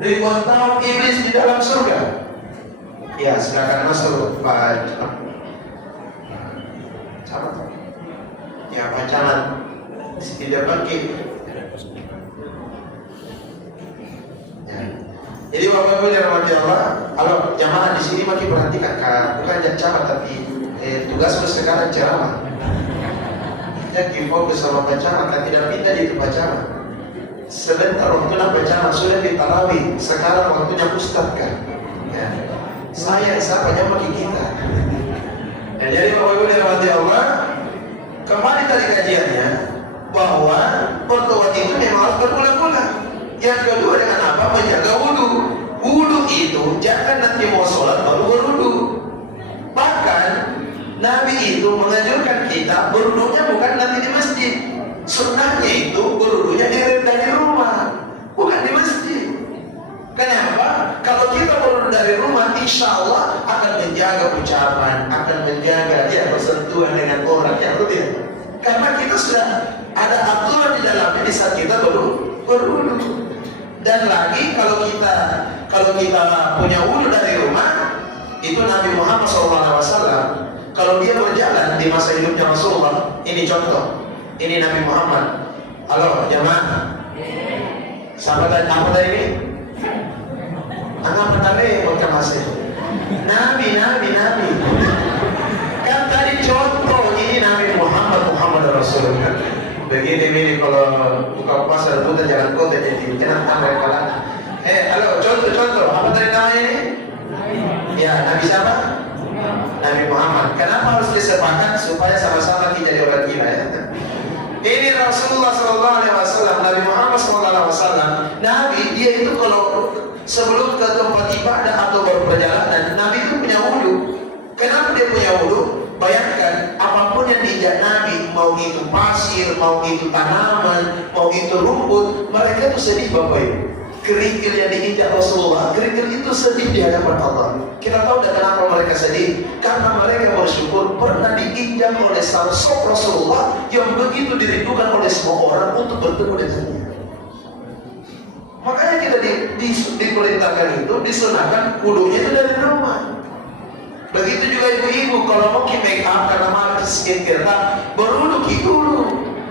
Ribuan tahun iblis di dalam surga. Ya, silakan masuk Pak. Sama. Ya, pacaran di depan kita. Ya. Jadi Bapak Ibu dirahmati Allah, kalau jamaah di sini makin perhatikan, bukan ceramah tapi tugasmu sekarang ceramah. Jadi fokus sama pacaran, tidak pindah di tempat ceramah. Sebentar waktunya pacaran sudah di tarawih, sekarang waktunya ustaz kan. Ya. Saya siapa makin kita. Ya, jadi Bapak Ibu dirahmati Allah, kembali tadi kajiannya bahwa pertolongan itu memang harus berulang-ulang. Yang kedua dengan apa? Menjaga wudu. Wudu itu jangan nanti mau sholat baru berwudu. Bahkan Nabi itu menganjurkan kita berwudunya bukan nanti di masjid. Sunnahnya itu berwudunya dari rumah, bukan di masjid. Kenapa? Kalau kita berwudu dari rumah, insya Allah akan menjaga ucapan, akan menjaga dia bersentuhan dengan orang yang berbeda. Karena kita sudah ada aturan di dalamnya di saat kita berwudu. Dan lagi kalau kita punya wudu dari rumah, itu Nabi Muhammad SAW kalau dia berjalan di masa hidupnya Rasulullah, ini contoh, ini Nabi Muhammad. Halo jamaah, sahabat apa tadi ini? Anak mentale bukan masih. Nabi. Kan tadi contoh ini Nabi Muhammad Rasulullah. Begini kalau buka pasar buta jalan kota jadi kenapa mereka lah? Halo contoh apa tadi namanya ini? Ya Nabi siapa? Nabi Muhammad. Kenapa harus disepakat supaya sama-sama kita jadi orang gila ya? Ini Rasulullah SAW, Nabi Muhammad SAW. Nabi dia itu kalau sebelum ke tempat ibadah atau berperjalanan, Nabi itu punya wudu. Kenapa dia punya wudu? Bayangkan apapun yang diinjak Nabi, mau itu pasir, mau itu tanaman, mau itu rumput, mereka itu sedih Bapak Ibu. Kerikil yang diinjak Rasulullah, kerikil itu sedih di hadapan Allah. Kita tahu dan kenapa mereka sedih? Karena mereka bersyukur pernah diinjak oleh sosok Rasulullah yang begitu dirindukan oleh semua orang untuk bertemu dengannya. Makanya kita diperintahkan itu, disunahkan wudunya itu dari rumah. Begitu juga ibu-ibu kalau mau make up karena malas skincare, berwudu dulu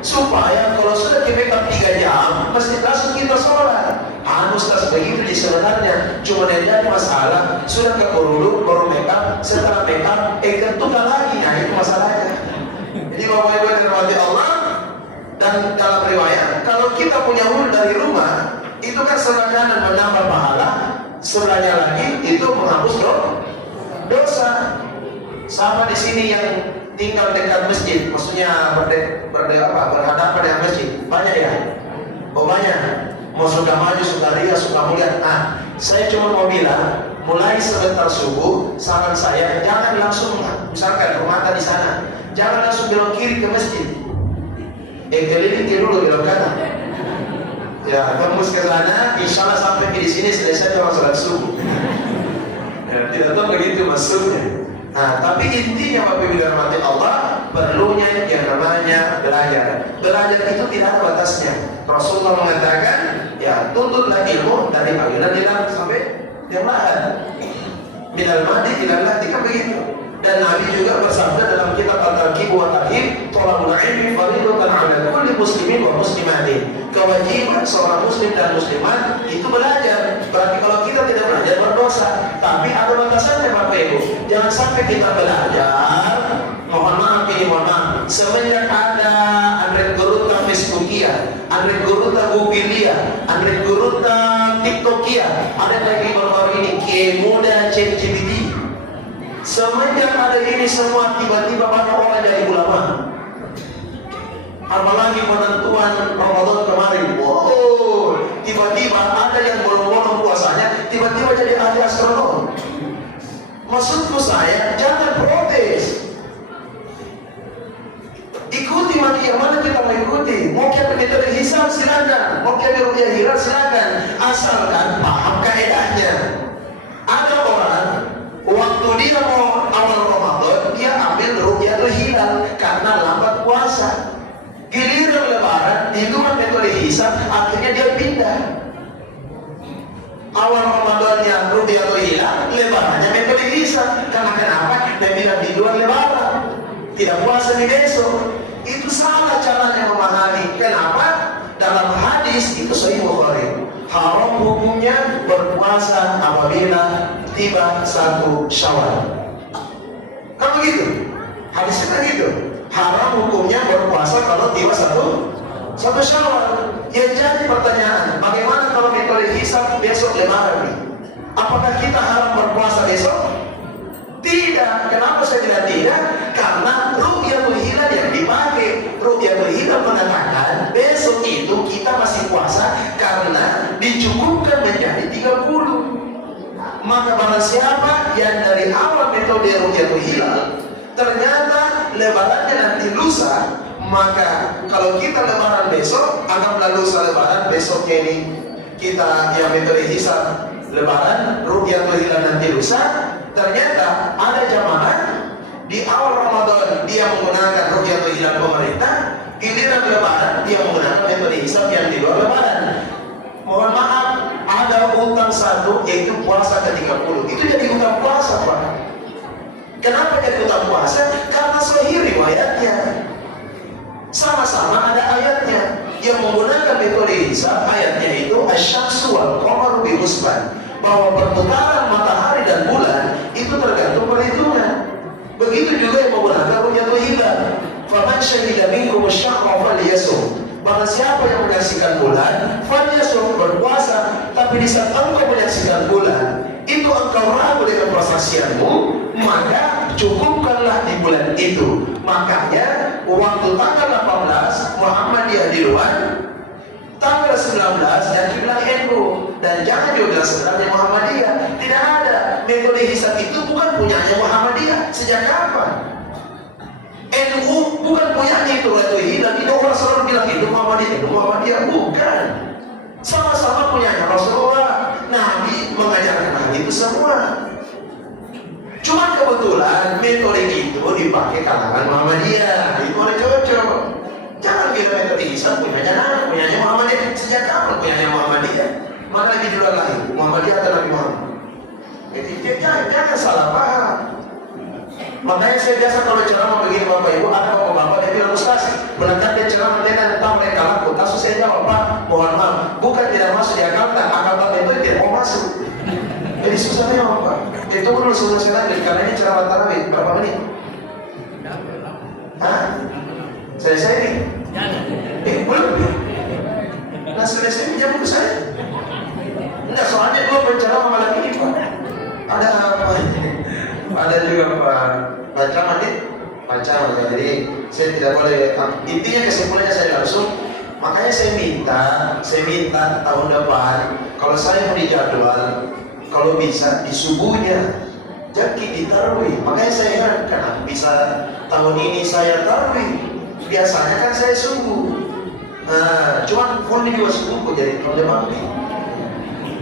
supaya kalau sudah make up 3 jam mesti langsung kita sholat. Ustaz begitu di sebenarnya cuma yang jadi masalah sudah ke berwudu baru make up, setelah make up ketukan lagi, nah itu masalahnya. Jadi Bapak Ibu yang dirahmati Allah, dan dalam riwayat kalau kita punya wudu dari rumah itu kan sebenarnya menambah pahala, sebenarnya lagi itu menghapus dosa. Sama di sini yang tinggal dekat masjid, maksudnya berhadapan dengan masjid, banyak ya? Oh banyak. Mau suka maju, suka ria, suka mulia. Nah, saya cuma mau bilang, mulai sebentar subuh, saran saya jangan langsung, misalkan rumah di sana, jangan langsung belok kiri ke masjid. Keliling dulu belok kanan. Ya, tembus ke sana, insya Allah sampai di sini selesai jam sholat subuh. Tidak tahu begitu maksudnya. Nah, tapi intinya Bapak Ibu dirahmati Allah, perlunya yang namanya belajar. Belajar itu tidak ada batasnya. Rasulullah mengatakan, ya tuntutlah ilmu dari panggilan dilam sampai yang lain. Minal mahdi ilal lahdi, kan begitu. Dan Nabi juga bersabda dalam kitab At-Targhib wa Tarhib, thalabul ilmi fardhun 'ala kulli muslimin wa muslimatin. Kewajiban seorang muslim dan muslimat itu belajar. Berarti kalau kita tidak belajar berdosa. Tapi ada batasannya Bapak Ibu. Jangan sampai kita belajar, mohon maaf, semenjak ada Android Guruta Facebookia, Android Guruta Googleia, Android Guruta TikTokia, ada lagi baru-baru ini Kemuda ChatGPT. Semenjak ada ini semua, tiba-tiba banyak orang jadi ulama. Apalagi penentuan Ramadan kemarin, wow, tiba-tiba ada yang bolong-bolong puasanya, tiba-tiba jadi ahli astronom. Maksudku saya, jangan protes. Ikuti yang mana kita mau ikuti. Mau kita metode hisab silakan, mau kita rukyah hilal silakan, asalkan paham kaedahnya. Ada orang waktu dia mau awal Ramadan, dia ambil rukyah hilal karena lambat puasa. Giliran lebaran di luar metode hisab, akhirnya dia pindah. Awal Ramadannya Ru'yatul Hilal, lebarannya metode hisab. Karena kenapa? Dia bilang di luar lebaran, tidak puasa di besok. Itu salah caranya memahami. Kenapa? Dalam hadis itu Sahih Bukhari, haram hukumnya berpuasa apabila tiba 1 Syawal. Kan begitu? Hadisnya kan gitu. Haram hukumnya berpuasa kalau tiba 1 Syawal. Ya jadi pertanyaan, bagaimana kalau metode hisab besok lebaran nih? Apakah kita haram berpuasa besok? Tidak. Kenapa saya bilang tidak? Karena Ru'yatul Hilal yang dipakai. Ru'yatul Hilal mengatakan besok itu kita masih puasa karena dicukupkan menjadi 30. Maka barang siapa yang dari awal metode Ru'yatul Hilal ternyata lebarannya nanti lusa, maka kalau kita lebaran besok, anggaplah lusa lebaran, besoknya ini kita yang metode hisab lebaran, Ru'yatul Hilal nanti lusa. Ternyata ada jamaah di awal Ramadan dia menggunakan Ru'yatul Hilal pemerintah, giliran lebaran dia menggunakan metode hisab yang di luar lebaran. Mohon maaf, ada utang satu yaitu puasa ke-30. Itu jadi utang puasa, Pak. Kenapa jadi utang puasa? Karena sahih riwayatnya. Sama-sama ada ayatnya. Yang menggunakan metode hisab, ayatnya itu asy-syamsu wal qamaru bi husban, bahwa perputaran matahari dan bulan itu tergantung perhitungan. Begitu juga yang menggunakan Ru'yatul Hilal. Faman syahida minkum asy-syahra falyasum. Maka siapa yang menyaksikan bulan, falyasum, berpuasa. Tapi di saat engkau menyaksikan bulan, itu engkau ragu dengan persaksianmu, maka cukupkanlah di bulan itu. Makanya waktu tanggal 18 Muhammadiyah di luar, tanggal 19 dan kiblat NU, dan jangan juga bilang sebenarnya Muhammadiyah. Tidak ada. Metode hisab itu bukan punyanya Muhammadiyah. Sejak kapan? NU bukan punyanya itu Ru'yatul Hilal. Itu orang selalu bilang itu Muhammadiyah, bukan. Sama-sama punyanya Rasulullah. Nabi mengajarkan hal itu semua. Cuma kebetulan metode itu dipakai kalangan Muhammadiyah. Itu ada cocok. Jangan bilang metode hisab punyanya Muhammadiyah. Sejak kapan punyanya Muhammadiyah? Mana lagi di luar lahir? Muhammadiyah atau Nabi Muhammad? Jadi jangan salah paham. Makanya saya biasa kalau ceramah begini Bapak Ibu, ada bapak-bapak dia bilang, Ustaz, benar dia ceramah tentang mereka laku. Kasus saya jawab, Pak, mohon maaf, bukan tidak masuk di akaltan itu tidak mau masuk. Jadi susahnya Pak. Itu dulu sebelum saya lanjut, karena ini ceramah tarawih berapa menit? Hah? Selesai nih? Belum. Nah selesai jam buku saya. Enggak, soalnya dua penceramah malam ini Pak. Ada apa? Ada juga Pak baca, jadi saya tidak boleh. Intinya kesimpulannya saya langsung. Makanya saya minta tahun depan kalau saya mau dijadwal, kalau bisa di subuhnya, jadi di tarawih. Makanya saya heran kenapa bisa tahun ini saya tarawih. Biasanya kan saya subuh. Cuman full di dua subuh jadi tahun depan nih.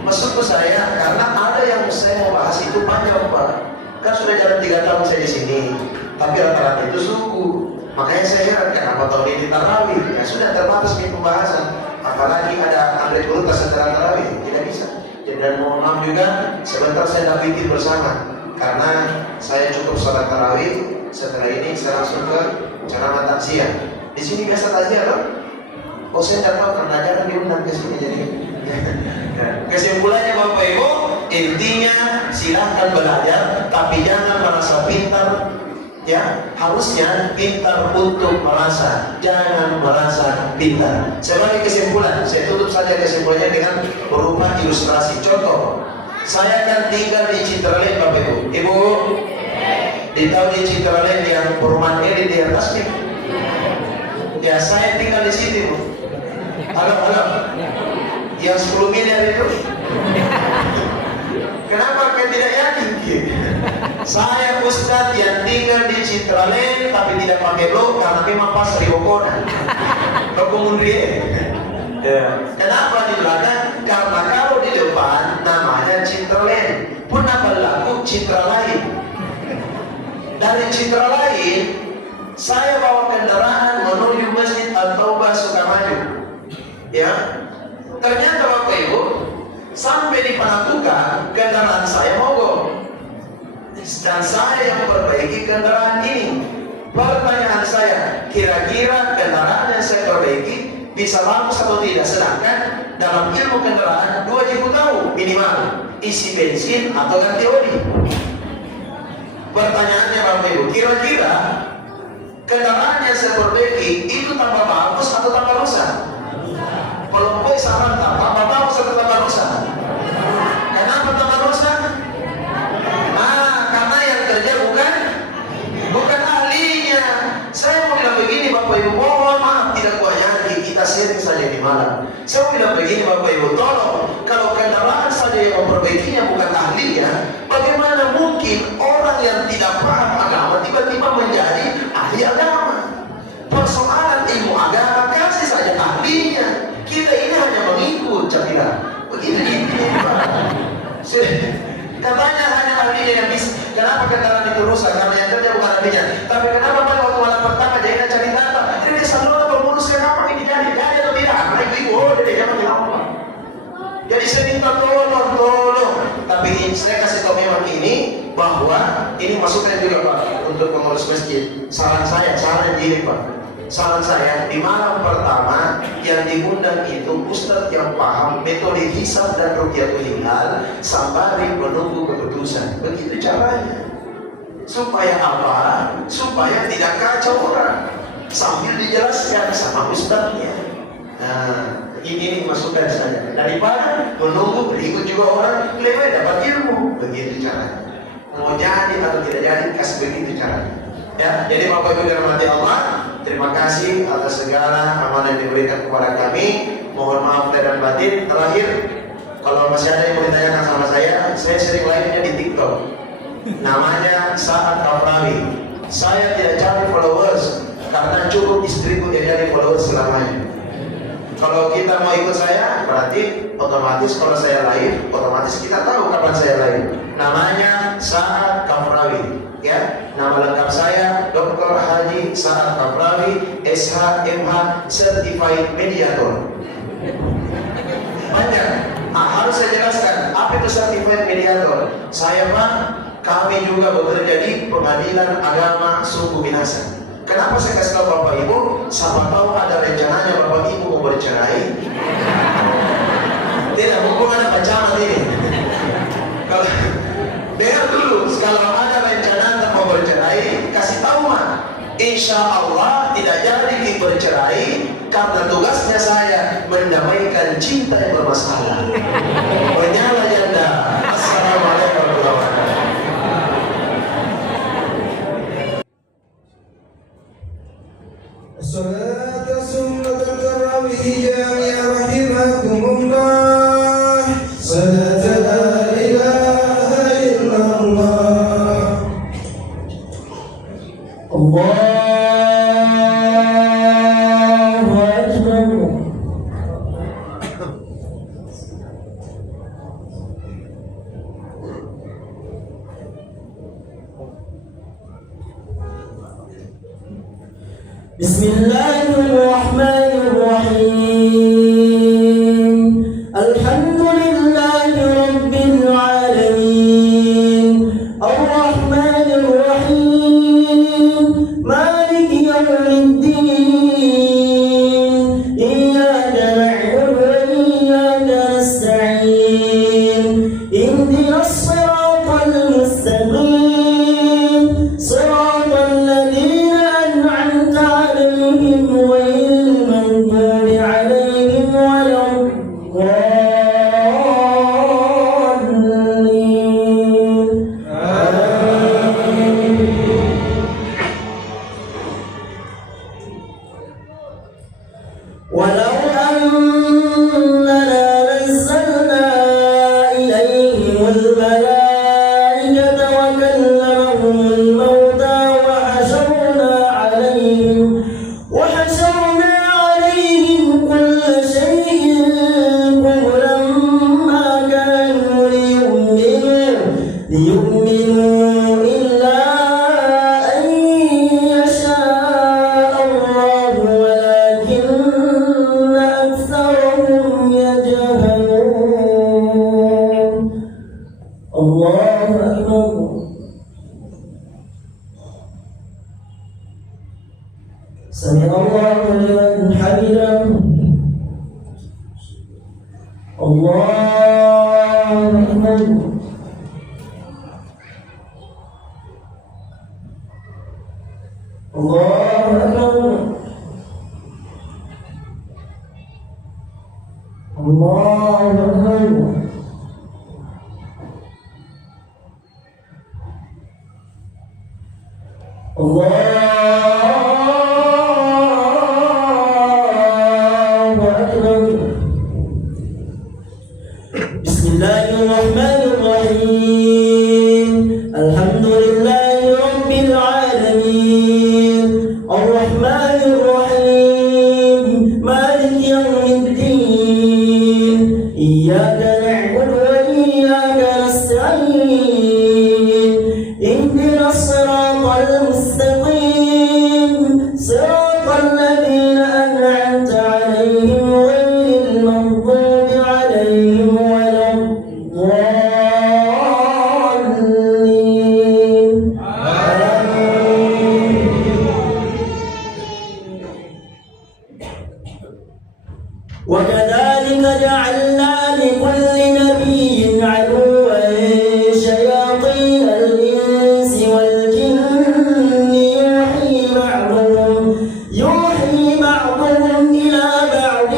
Maksudku saya karena ada yang saya mau bahas itu panjang Pak. Kan sudah jalan 3 tahun saya di sini, tapi rata-rata itu suku. Makanya saya heran kenapa tahun ini tarawih. Ya sudah terbatas nih pembahasan. Apalagi ada Andre Kuruta setelah tarawih, tidak bisa. Dan mohon maaf juga, sebentar saya dakwiti bersama. Karena saya cukup sholat tarawih. Setelah ini saya langsung ke ceramah takziah. Di sini biasa takziah loh. Oh saya tidak tahu karena jarang diundang ke sini jadi. Kesimpulannya Bapak Ibu, intinya silahkan belajar, tapi jangan merasa pintar. Ya, harusnya pintar untuk merasa, jangan merasa pintar. Sebagai kesimpulan, saya tutup saja kesimpulannya dengan berupa ilustrasi. Contoh, saya akan tinggal di Citraland Bapak Ibu. Ibu, tahu di Citraland yang perumahan elit di atas nih? Ya, saya tinggal di sini Bu. Halo. Yang 10 miliar itu. Kenapa kalian tidak yakin? Saya Ustadz yang tinggal di Citraland tapi tidak pakai blok karena memang pas Riwokona. Kemudian, kenapa di belakang? Karena kalau di depan namanya Citraland, pun apa laku Citra lain. Dari Citra lain, saya bawa kendaraan menuju Masjid At-Taubah Sukamaju. Ya. Ternyata Bapak Ibu, sampai sampai di Panakukang, kendaraan saya mogok. Dan saya yang memperbaiki kendaraan ini. Pertanyaan saya, kira-kira kendaraan yang saya perbaiki bisa bagus atau tidak? Sedangkan dalam ilmu kendaraan 2 tahu minimal isi bensin atau ganti oli. Pertanyaannya Bapak Ibu, kira-kira kendaraan yang saya perbaiki itu tambah bagus atau tambah rusak? Kalau gue sama tambah bagus atau tambah rusak? Kenapa tambah rusak? Karena yang kerja bukan ahlinya. Saya mau bilang begini Bapak Ibu, mohon maaf tidak kuayati, kita sharing saja di malam. Saya mau bilang begini Bapak Ibu, tolong, kalau kendaraan saja yang memperbaikinya bukan ahlinya, bagaimana mungkin orang yang tidak paham agama tiba-tiba menjadi ahli agama? Persoalan ilmu agama kasih saja ahlinya. Kita ini hanya mengikut, Capira. Begitu ini Pak. Katanya hanya ahlinya yang bisa. Kenapa kendaraan itu rusak? Karena yang kerja bukan ahlinya. Tapi kenapa pada waktu malam pertama dia cari data? Ini dia selalu pengurus yang apa ini jadi atau tidak? Karena ibu dia jangan bilang. Jadi saya minta tolong. Tapi saya kasih tahu memang ini bahwa ini masukan juga Pak untuk pengurus masjid. Saran gini Pak. Saran saya, di malam pertama yang diundang itu ustadz yang paham metode hisab dan rukyatul hilal sembari menunggu keputusan. Begitu caranya. Supaya apa? Supaya tidak kacau orang. Sambil dijelaskan sama ustadznya. Nah, ini masukan saya. Daripada menunggu berikut juga orang, lebih dapat ilmu. Begitu caranya. Mau jadi atau tidak jadi, kasih begitu caranya. Ya, jadi Bapak Ibu dirahmati Allah, terima kasih atas segala amanah yang diberikan kepada kami. Mohon maaf lahir dan batin. Terakhir, kalau masih ada yang mau ditanyakan sama saya sering live-nya di TikTok. Namanya Saat Kafrawi. Saya tidak cari followers karena cukup istriku yang jadi followers selamanya. Kalau kita mau ikut saya, berarti otomatis kalau saya live, otomatis kita tahu kapan saya live. Namanya Saat Kafrawi. Ya, nama lengkap saya Dr. Haji Saat Kafrawi, SHMH Certified Mediator. Banyak. Harus saya jelaskan apa itu Certified Mediator. Saya Pak, kami juga bekerja di Pengadilan Agama Suku Minahasa. Kenapa saya kasih tahu Bapak Ibu? Siapa tahu ada rencananya Bapak Ibu mau bercerai. Tidak, mumpung ada pacaran ini. Kalau dengar dulu, kalau ada rencana mau bercerai, kasih tahu mah. Insya Allah tidak jadi bercerai karena tugasnya saya mendamaikan cinta yang bermasalah. Menyala janda. Assalamualaikum warahmatullahi wabarakatuh. Salat sunnat tarawih jami'ah rahimakumullah. Salat la ilaha illallah. Allahu akbar. Bismillahirrahmanirrahim. Alhamdulillahi rabbil alamin. Ar-Rahmanir Rahim. Maliki yawmiddin. Iyyaka na'budu wa iyyaka nasta'in. Ihdinas siratal mustaqim. Siratal ladzina an'amta 'alaihim ghairil maghdubi 'alaihim waladdallin. Amin. Walau annana nazzalna ilayhimul malaikata wa kallamahumul mauta wa hasharna 'alaihim kulla shay'in qublan ma kanu liyu'minu illa an yasha'a Allah walakinna aktsarahum yajhalun. Bismillahirrahmanirrahim. Alhamdulillahi rabbil alamin. Ar-Rahmanir-Rahim. Maliki yawmiddin. Iyyaka na'budu wa iyyaka nasta'in. Ihdinas siratal mustaqim. Siratal ladzina an'amta 'alaihim ghairil maghdubi 'alaihim وكذلك جعلنا لكل نبي عدوا شياطين الإنس والجن يوحي بعضهم إلى بعض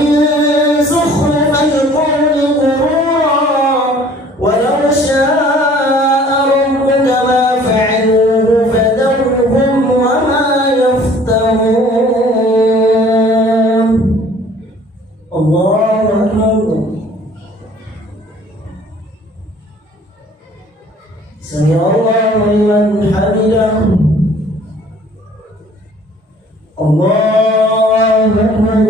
زخرف القول غرورا ولو شاء ربك ما فعلوه فذرهم وما يفترون. الله أكبر. سمع الله لمن حمده. الله أكبر.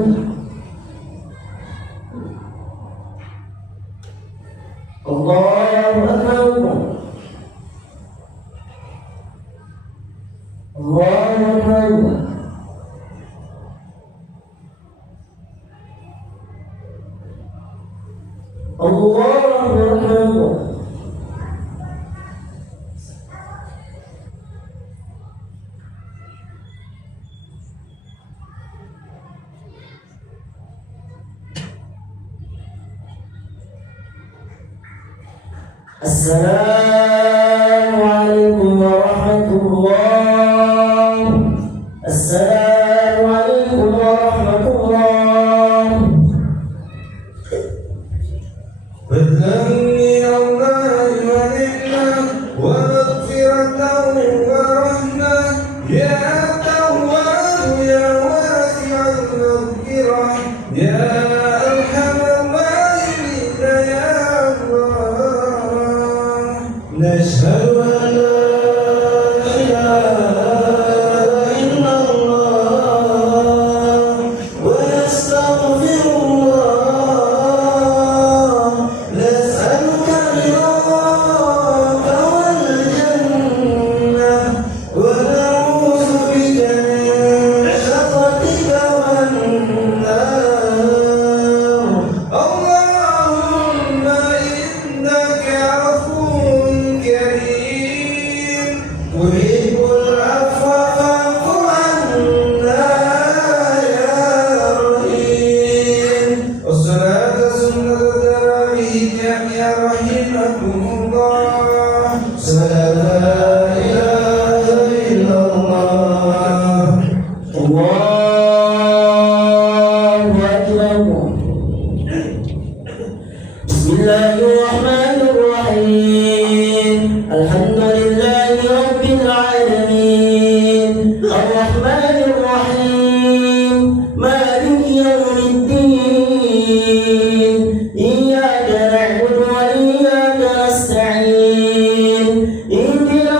الله أكبر. الله أكبر. الله أكبر. السلام عليكم ورحمة الله. السلام عليكم ورحمة الله. فضلا من الله ونعمة ومغفرة ورحمة يا تواب يا واسع المغفرة يا أرحم الراحمين يا الله. نشهد أن لا إله إلا الله ونستغفر الله. نسألك رضاك والجنة ونعوذ بك من سخطك والنار. اللهم إنك عفو كريم تحب العفو فاعف عنا يا رحيم. والصلاة سنة التراويح يا رحمكم الله. صلاة لا إله إلا الله. الله أكبر. بسم الله الرحمن الرحيم. الحمد لله رب العالمين. الرحمن الرحيم. مالك يوم الدين. إياك نعبد وإياك نستعين. اهدنا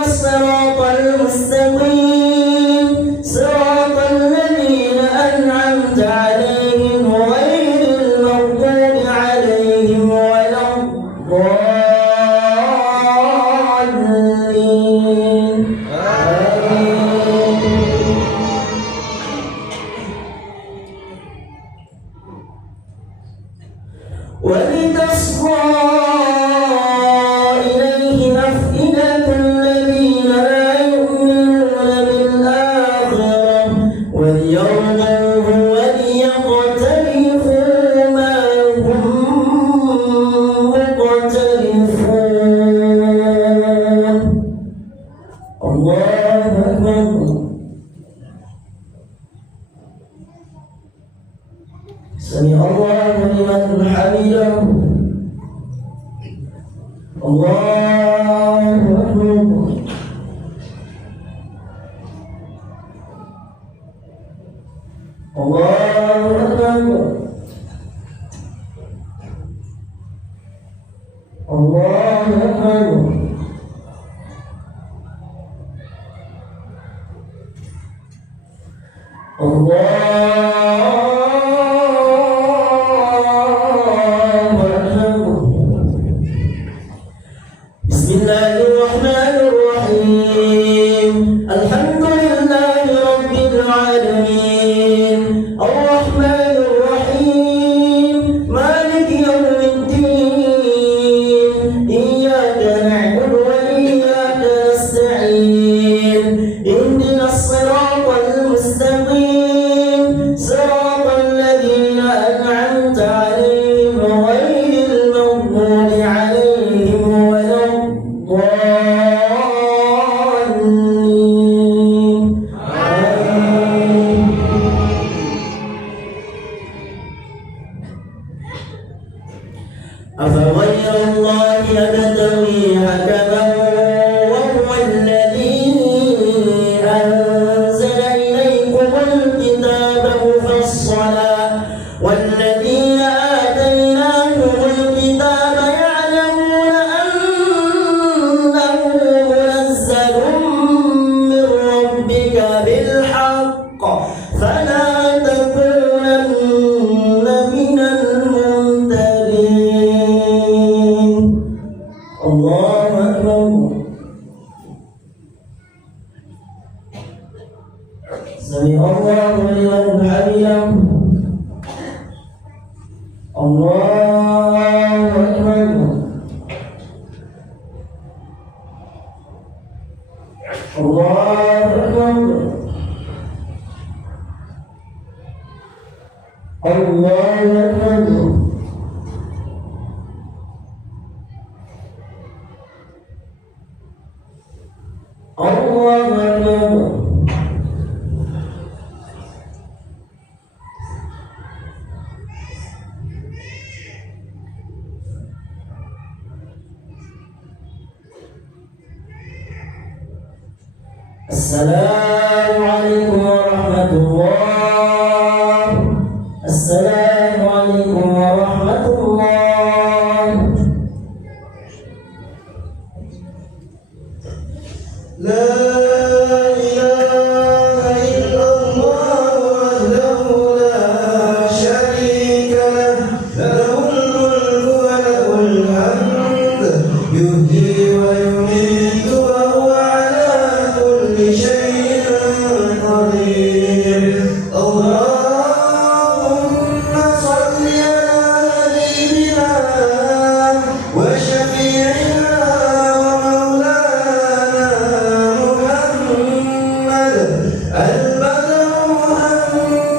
الله أكبر الله أكبر الله أكبر بسم الله الرحمن الرحيم الحمد لله رب العالمين الرحمن الرحيم مالك يوم الدين إياك نعبد وإياك نستعين اهدنا الصراط المستقيم صراط الذين أنعمت عليهم غير المغضوب عليهم ولا الضالين آمين. أفغير الله أبتغي حكما وهو الذي أنزل إليكم الكتاب مفصلا والذين آتيناهم الكتاب يعلمون أنه منزل من ربك بالحق فلا تكونن من الممترين الله أكبر سمع الله لمن حمده الله أكبر الله أكبر الله أكبر الله أكبر السلام عليكم ورحمة الله السلام عليكم ورحمة الله لا إله إلا الله وحده لا شريك له له الملك وله الحمد يحيي ويميت وهو على كل شيء قدير اللهم صل على نبينا وشفيعنا ومولانا محمد البدر محمد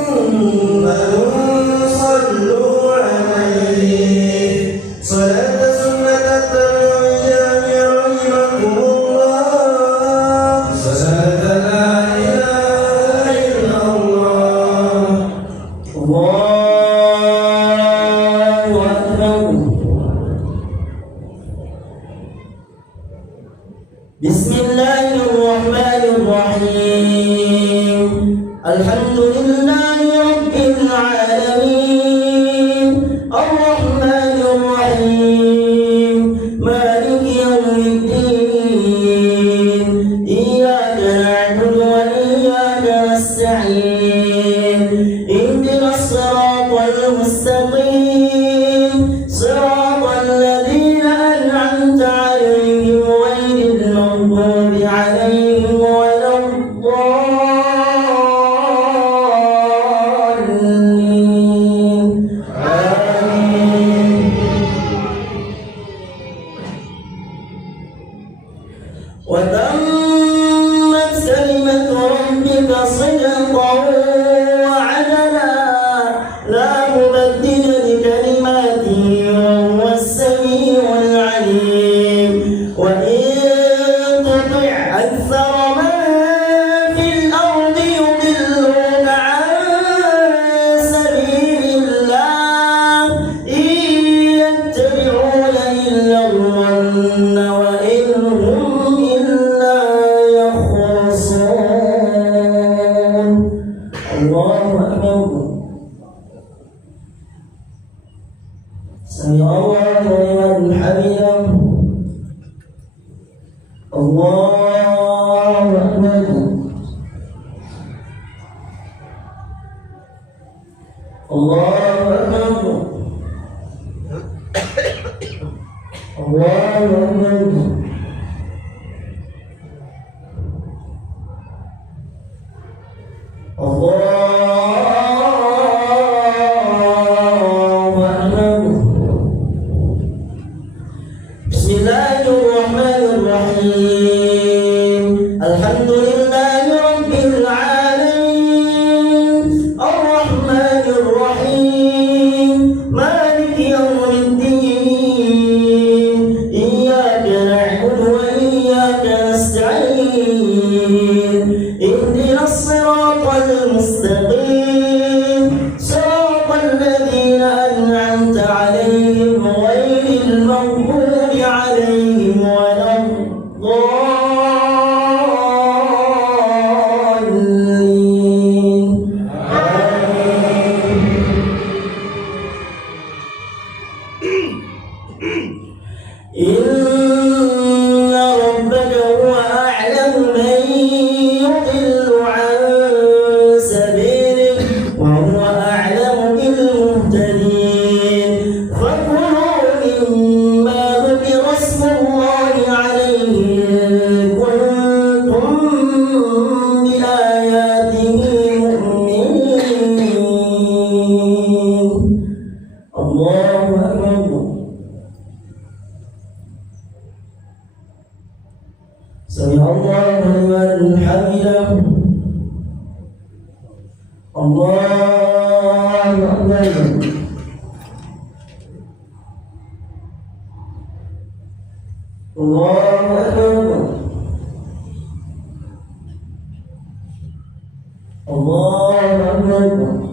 صلوا عليه صلاة سنة الجامع رحمكم الله صلاة لا إله إلا الله الله أكبر بسم الله الرحمن الرحيم الحمد لله رب العالمين الرحمن الرحيم مالك يوم الدين إياك نعبد وإياك نستعين اهدنا الصراط المستقيم صراط الذين أنعمت عليهم غير المغضوب عليهم ولا الضالين آمين وتمت كلمة ربك صدقا وعدلا لا مبدل لكلماته وهو السميع العليم وإن تطع أكثر من في الأرض يضلوك عن سبيل الله إن يتبعون إلا الظن وإن هم إلا يخرصون الله أكبر سمع الله لمن حمده الله أكبر الله أكبر الله أكبر الله أكبر بسم الله الرحمن الرحيم الحمد لله رب العالمين الرحمن الرحيم مالك يوم الدين إياك نعبد وإياك نستعين اهدنا الصراط المستقيم صراط الذين أنعمت عليهم غير المغضوب عليهم ولا الضالين إن ربك هو أعلم من يضل عن سبيله وهو أعلم بالمهتدين فكلوا مما ذكر اسم الله عليه إن كنتم بآياته مؤمنين الله أكبر سمع الله لمن حمده الله أكبر الله أكبر الله أكبر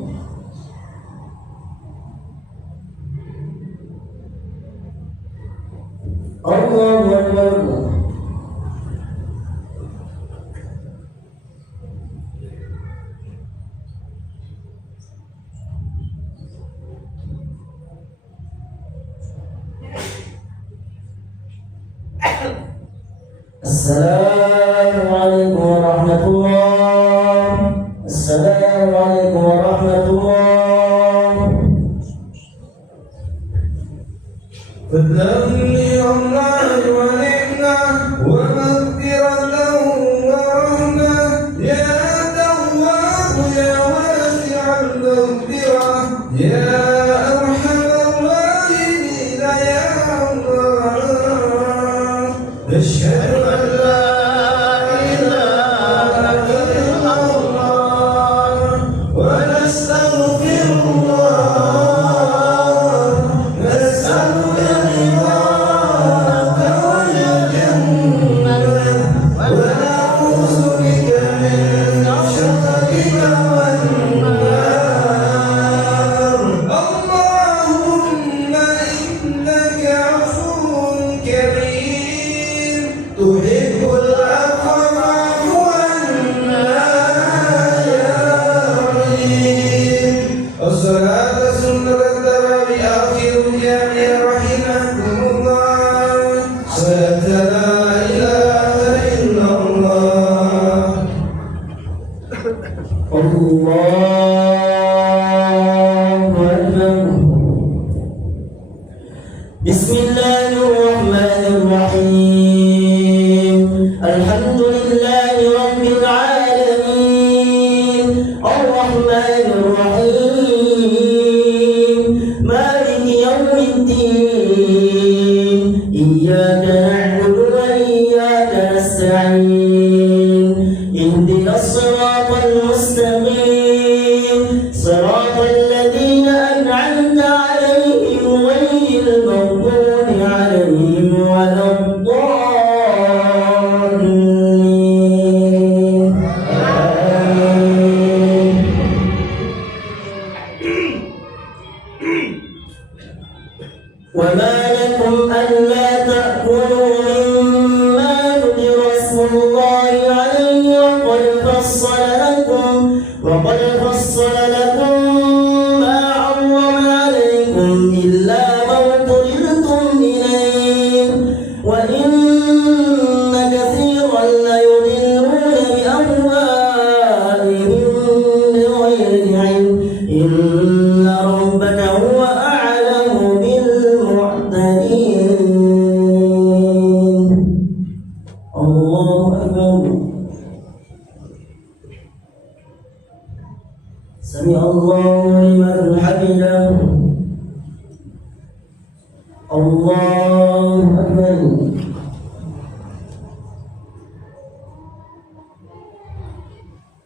الله أكبر السلام عليكم ورحمة الله السلام عليكم ورحمة الله فضلا من الله ونعمة ومغفرة ورحمة يا تواب يا واسع المغفرة يا أرحم الراحمين يا الله أشهد أن لا إله إلا الله ونستغفر الله نسألك رضاك والجنة ونعوذ بك من سخطك والنار اللهم إنك عفو كريم تحب العفو فاعف عنا يا رحيم الصلاة سنة التراويح آخر الجامع رحمكم الله صلاة لا إله إلا الله الله أكبر بسم الله الرحمن الرحيم الحمد لله رب العالمين الرحمن الرحيم مالك يوم الدين إياك نعبد وإياك نستعين اهدنا الصراط المستقيم صراط الذين أنعمت عليهم غير المغضوب عليهم ولا الضالين آمين وما لكم ألا تأكلوا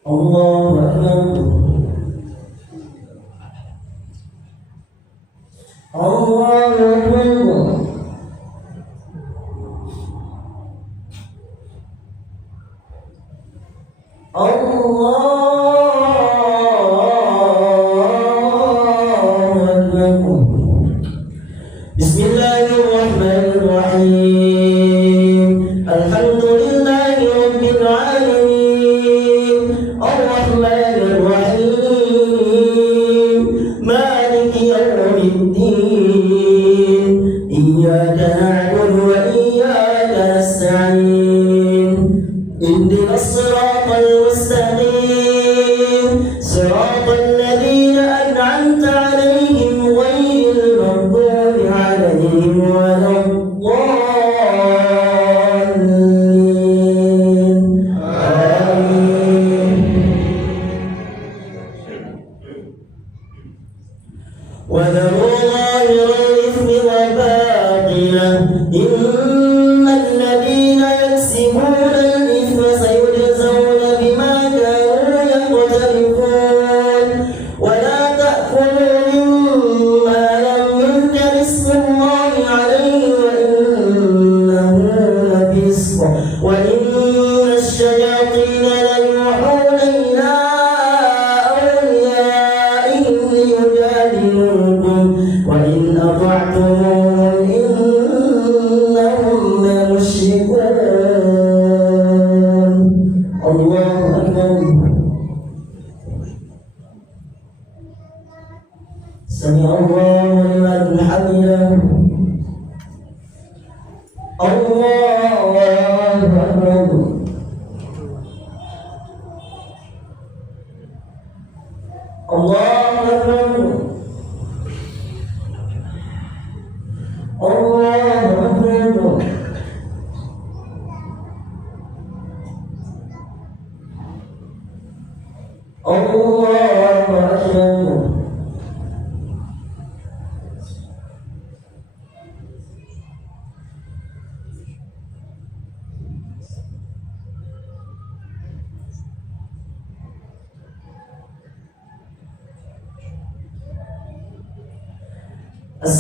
الله أكبر الله أكبر بسم الله الرحمن الرحيم الحمد لله رب العالمين الرحمن الرحيم مالك يوم الدين إياك نعبد وإياك نستعين اهدنا الصراط المستقيم صراط الذين أنعمت عليهم غير المغضوب عليهم ولا الضالين آمين وذروا ظاهر الإثم وباطنه إن الذين يكسبون الإثم سيجزون بما كانوا يقترفون ولا تأكلوا مما لم يذكر اسم الله عليه وإنه لفسق وإن الشياطين ليوحون إلى أوليائهم ليجادلوكم وإن أطعتموهم إنهم لمشركون الله أكبر سمع الله لمن حمده الله أكبر الله أكبر الله أكبر الله أكبر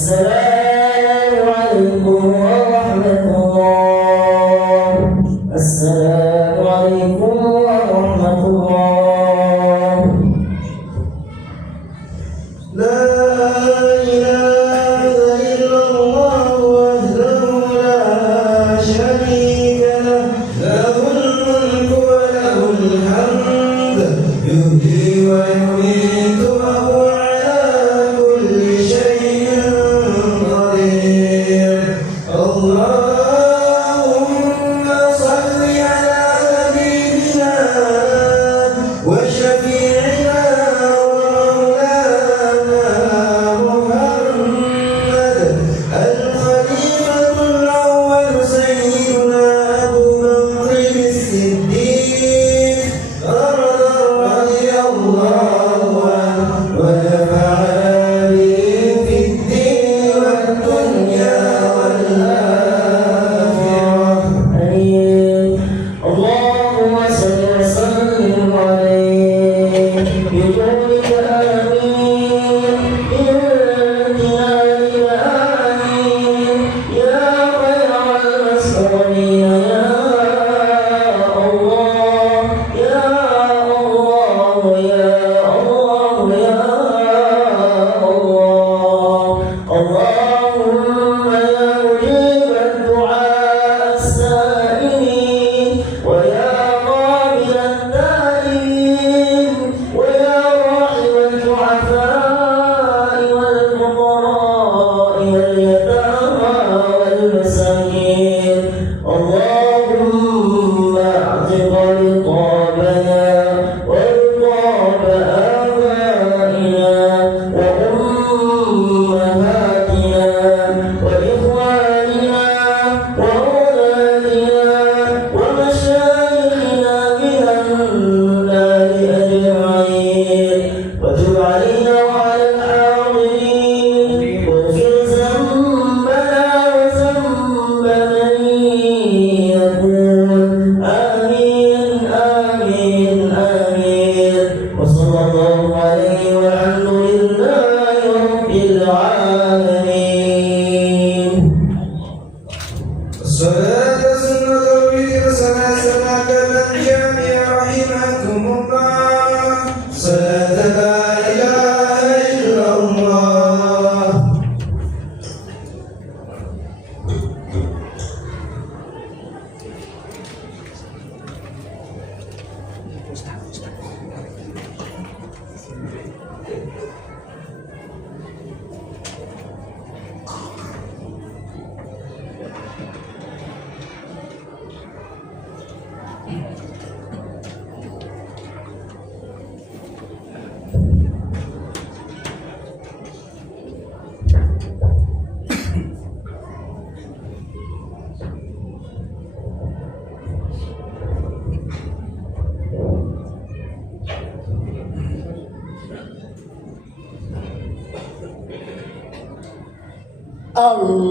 السلام عليكم ورحمة الله السلام عليكم ورحمة الله لا إله إلا الله وحده لا شريك له له الملك وله الحمد يحيي ويميت وهو على كل شيء قدير اللهم صل على نبينا وشفيعنا ومولانا محمد الخليفة الأول سيدنا أبو بكر الصديق رضي الله عنه ونفعنا به في الدين والدنيا والآخرة آمين اللهم صل وسلم عليه بجودك آمين بامتنانك آمين يا خير المسؤولين يا الله يا الله يا الله يا الله اللهم يا مجيب الدعاء السائلين ويا قابل التائبين ويا راحم الضعفاء والفقراء واليتامى والمساكين اللهم اعتق رقابنا ورقاب آبائنا وأمهاتنا وإخواننا وأولادنا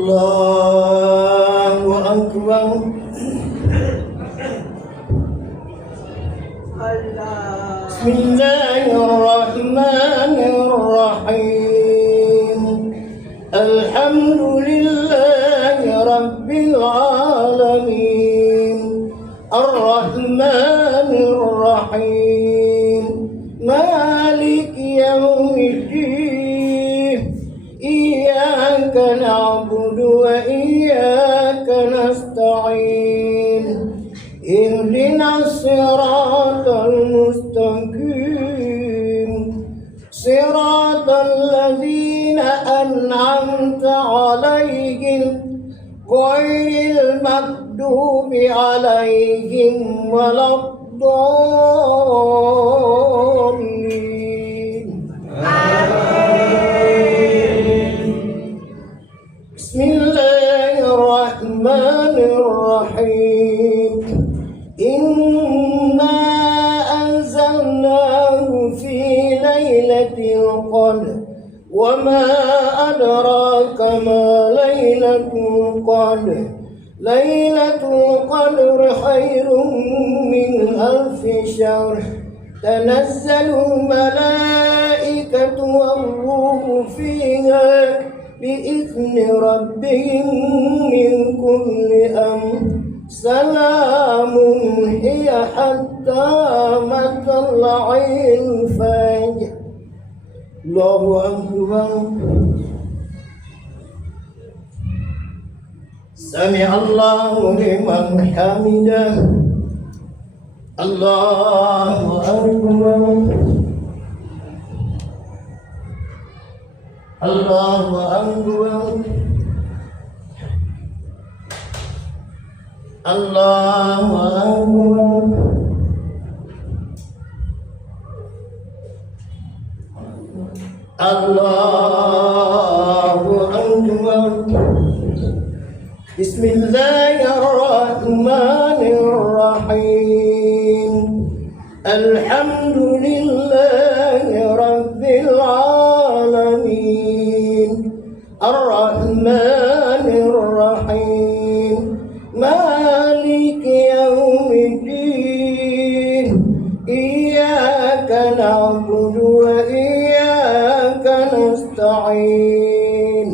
Allahu Akbar. Bismillahirrahmanirrahim. Alhamdulillahi Rabbil alamin. Ar-Rahmanir Rahim. Maliki yaumiddin. Iyyaka na'budu wa iyyaka nasta'in. Ihdinas siratal mustaqim. Siratal ladzina an'amta 'alaihim ghairil maghdubi 'alaihim waladdallin. Bismillahirrahmanirrahim. Inna anzalnahu fi lailatul qadr wa ma adraka ma lailatul qadr. Lailatul qadr khairum min alfi syahr. Tanazzalul malaikatu war-ruhu fiha bi'izni rabbihim min kulli amr. Salamun hiya hatta matla'il fajr. Allahu Akbar. Sami'allahu liman hamidah. Allahu Akbar. Allahu Akbar. Allahu Akbar. Allahu Akbar. Bismillahirrahmanirrahim. Alhamdulillahi Rabbil alamin. Ar-Rahmanir Rahim. Maliki yaumiddin. Iyyaka na'budu wa iyyaka nasta'in.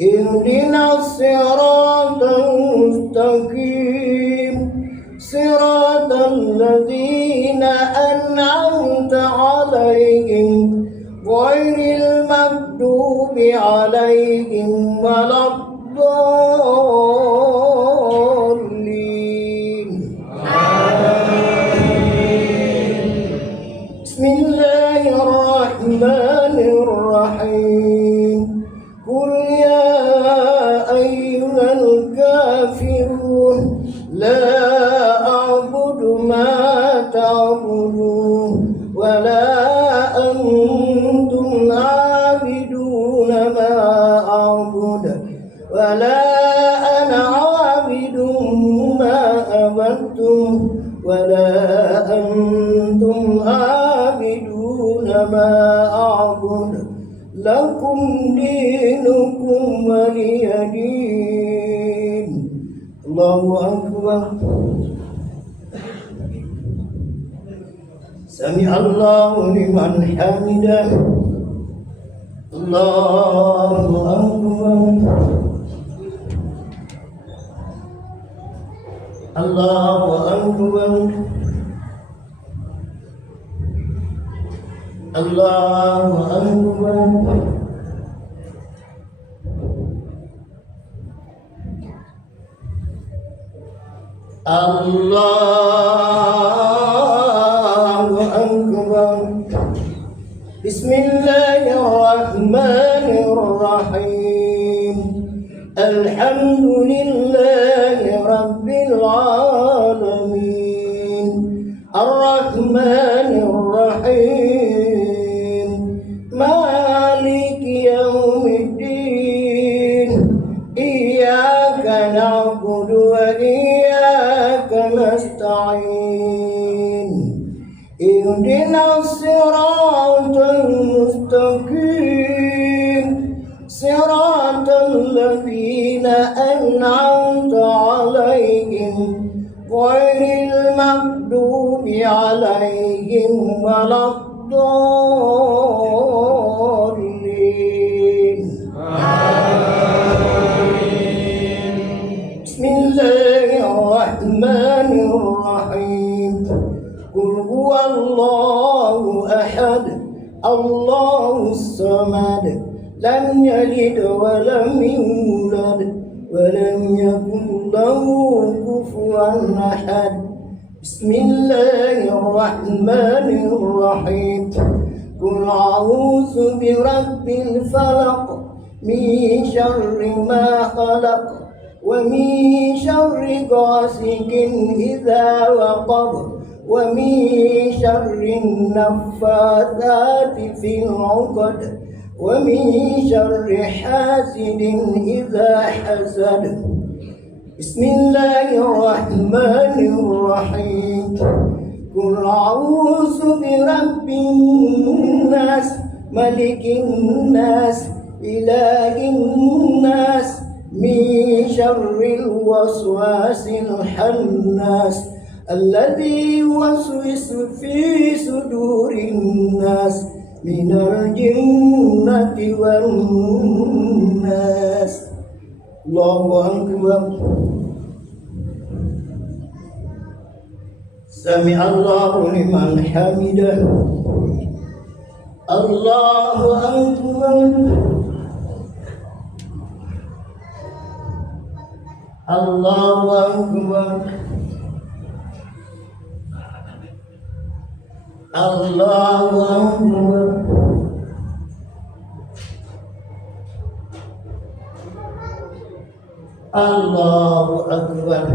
Ihdinas siratal mustaqim. Siratal ladzina an'amta 'alaihim ghairil maghdubi 'alaihim waladdallin. Bismillahirrahmanirrahim. Qul ya ayyuhal kafirun la a'budu ma ta'budun wa la antum 'abiduna ma a'budu wa la ana 'abidun ma abattum wa la antum 'abiduna ma a'budu lakum dinukum waliyadin. Allahu Akbar. Sami'allahu liman hamidah. Allahu Akbar. Allahu Akbar. Allahu Akbar. Allahu Akbar. Bismillahirrahmanirrahim. Alhamdulillahi Rabbil alamin. نستعين اهدنا الصراط المستقيم صراط الذين أنعمت عليهم غير المغضوب عليهم ولا الضالين بسم الله الرحمن الرحيم قل هو الله أحد الله الصمد لم يلد ولم يولد ولم يكن له كفوا أحد بسم الله الرحمن الرحيم قل أعوذ برب الفلق من شر ما خلق ومن شر غاسق إذا وقب ومن شر النفاثات في العقد ومن شر حاسد إذا حسد بسم الله الرحمن الرحيم قل أعوذ برب الناس ملك الناس إله الناس من شر الوسواس الخناس الذي يوسوس في صدور الناس من الجنة والناس الله أكبر سمع الله لمن حمده الله أكبر الله أكبر الله أكبر الله أكبر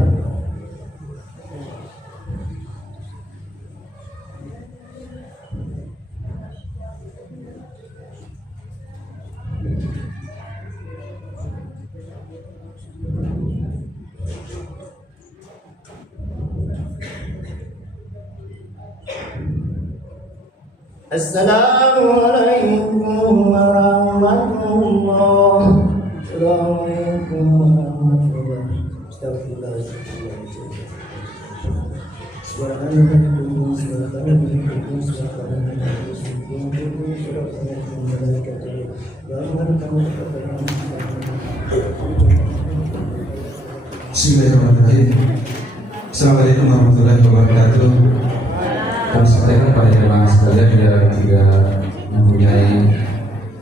السلام عليكم ورحمة الله. السلام عليكم ورحمة الله. استغفر الله. Bismillahirrahmanirrahim. Assalamualaikum warahmatullahi wabarakatuh. Kami sampaikan kepada jemaah sekalian yang tidak mempunyai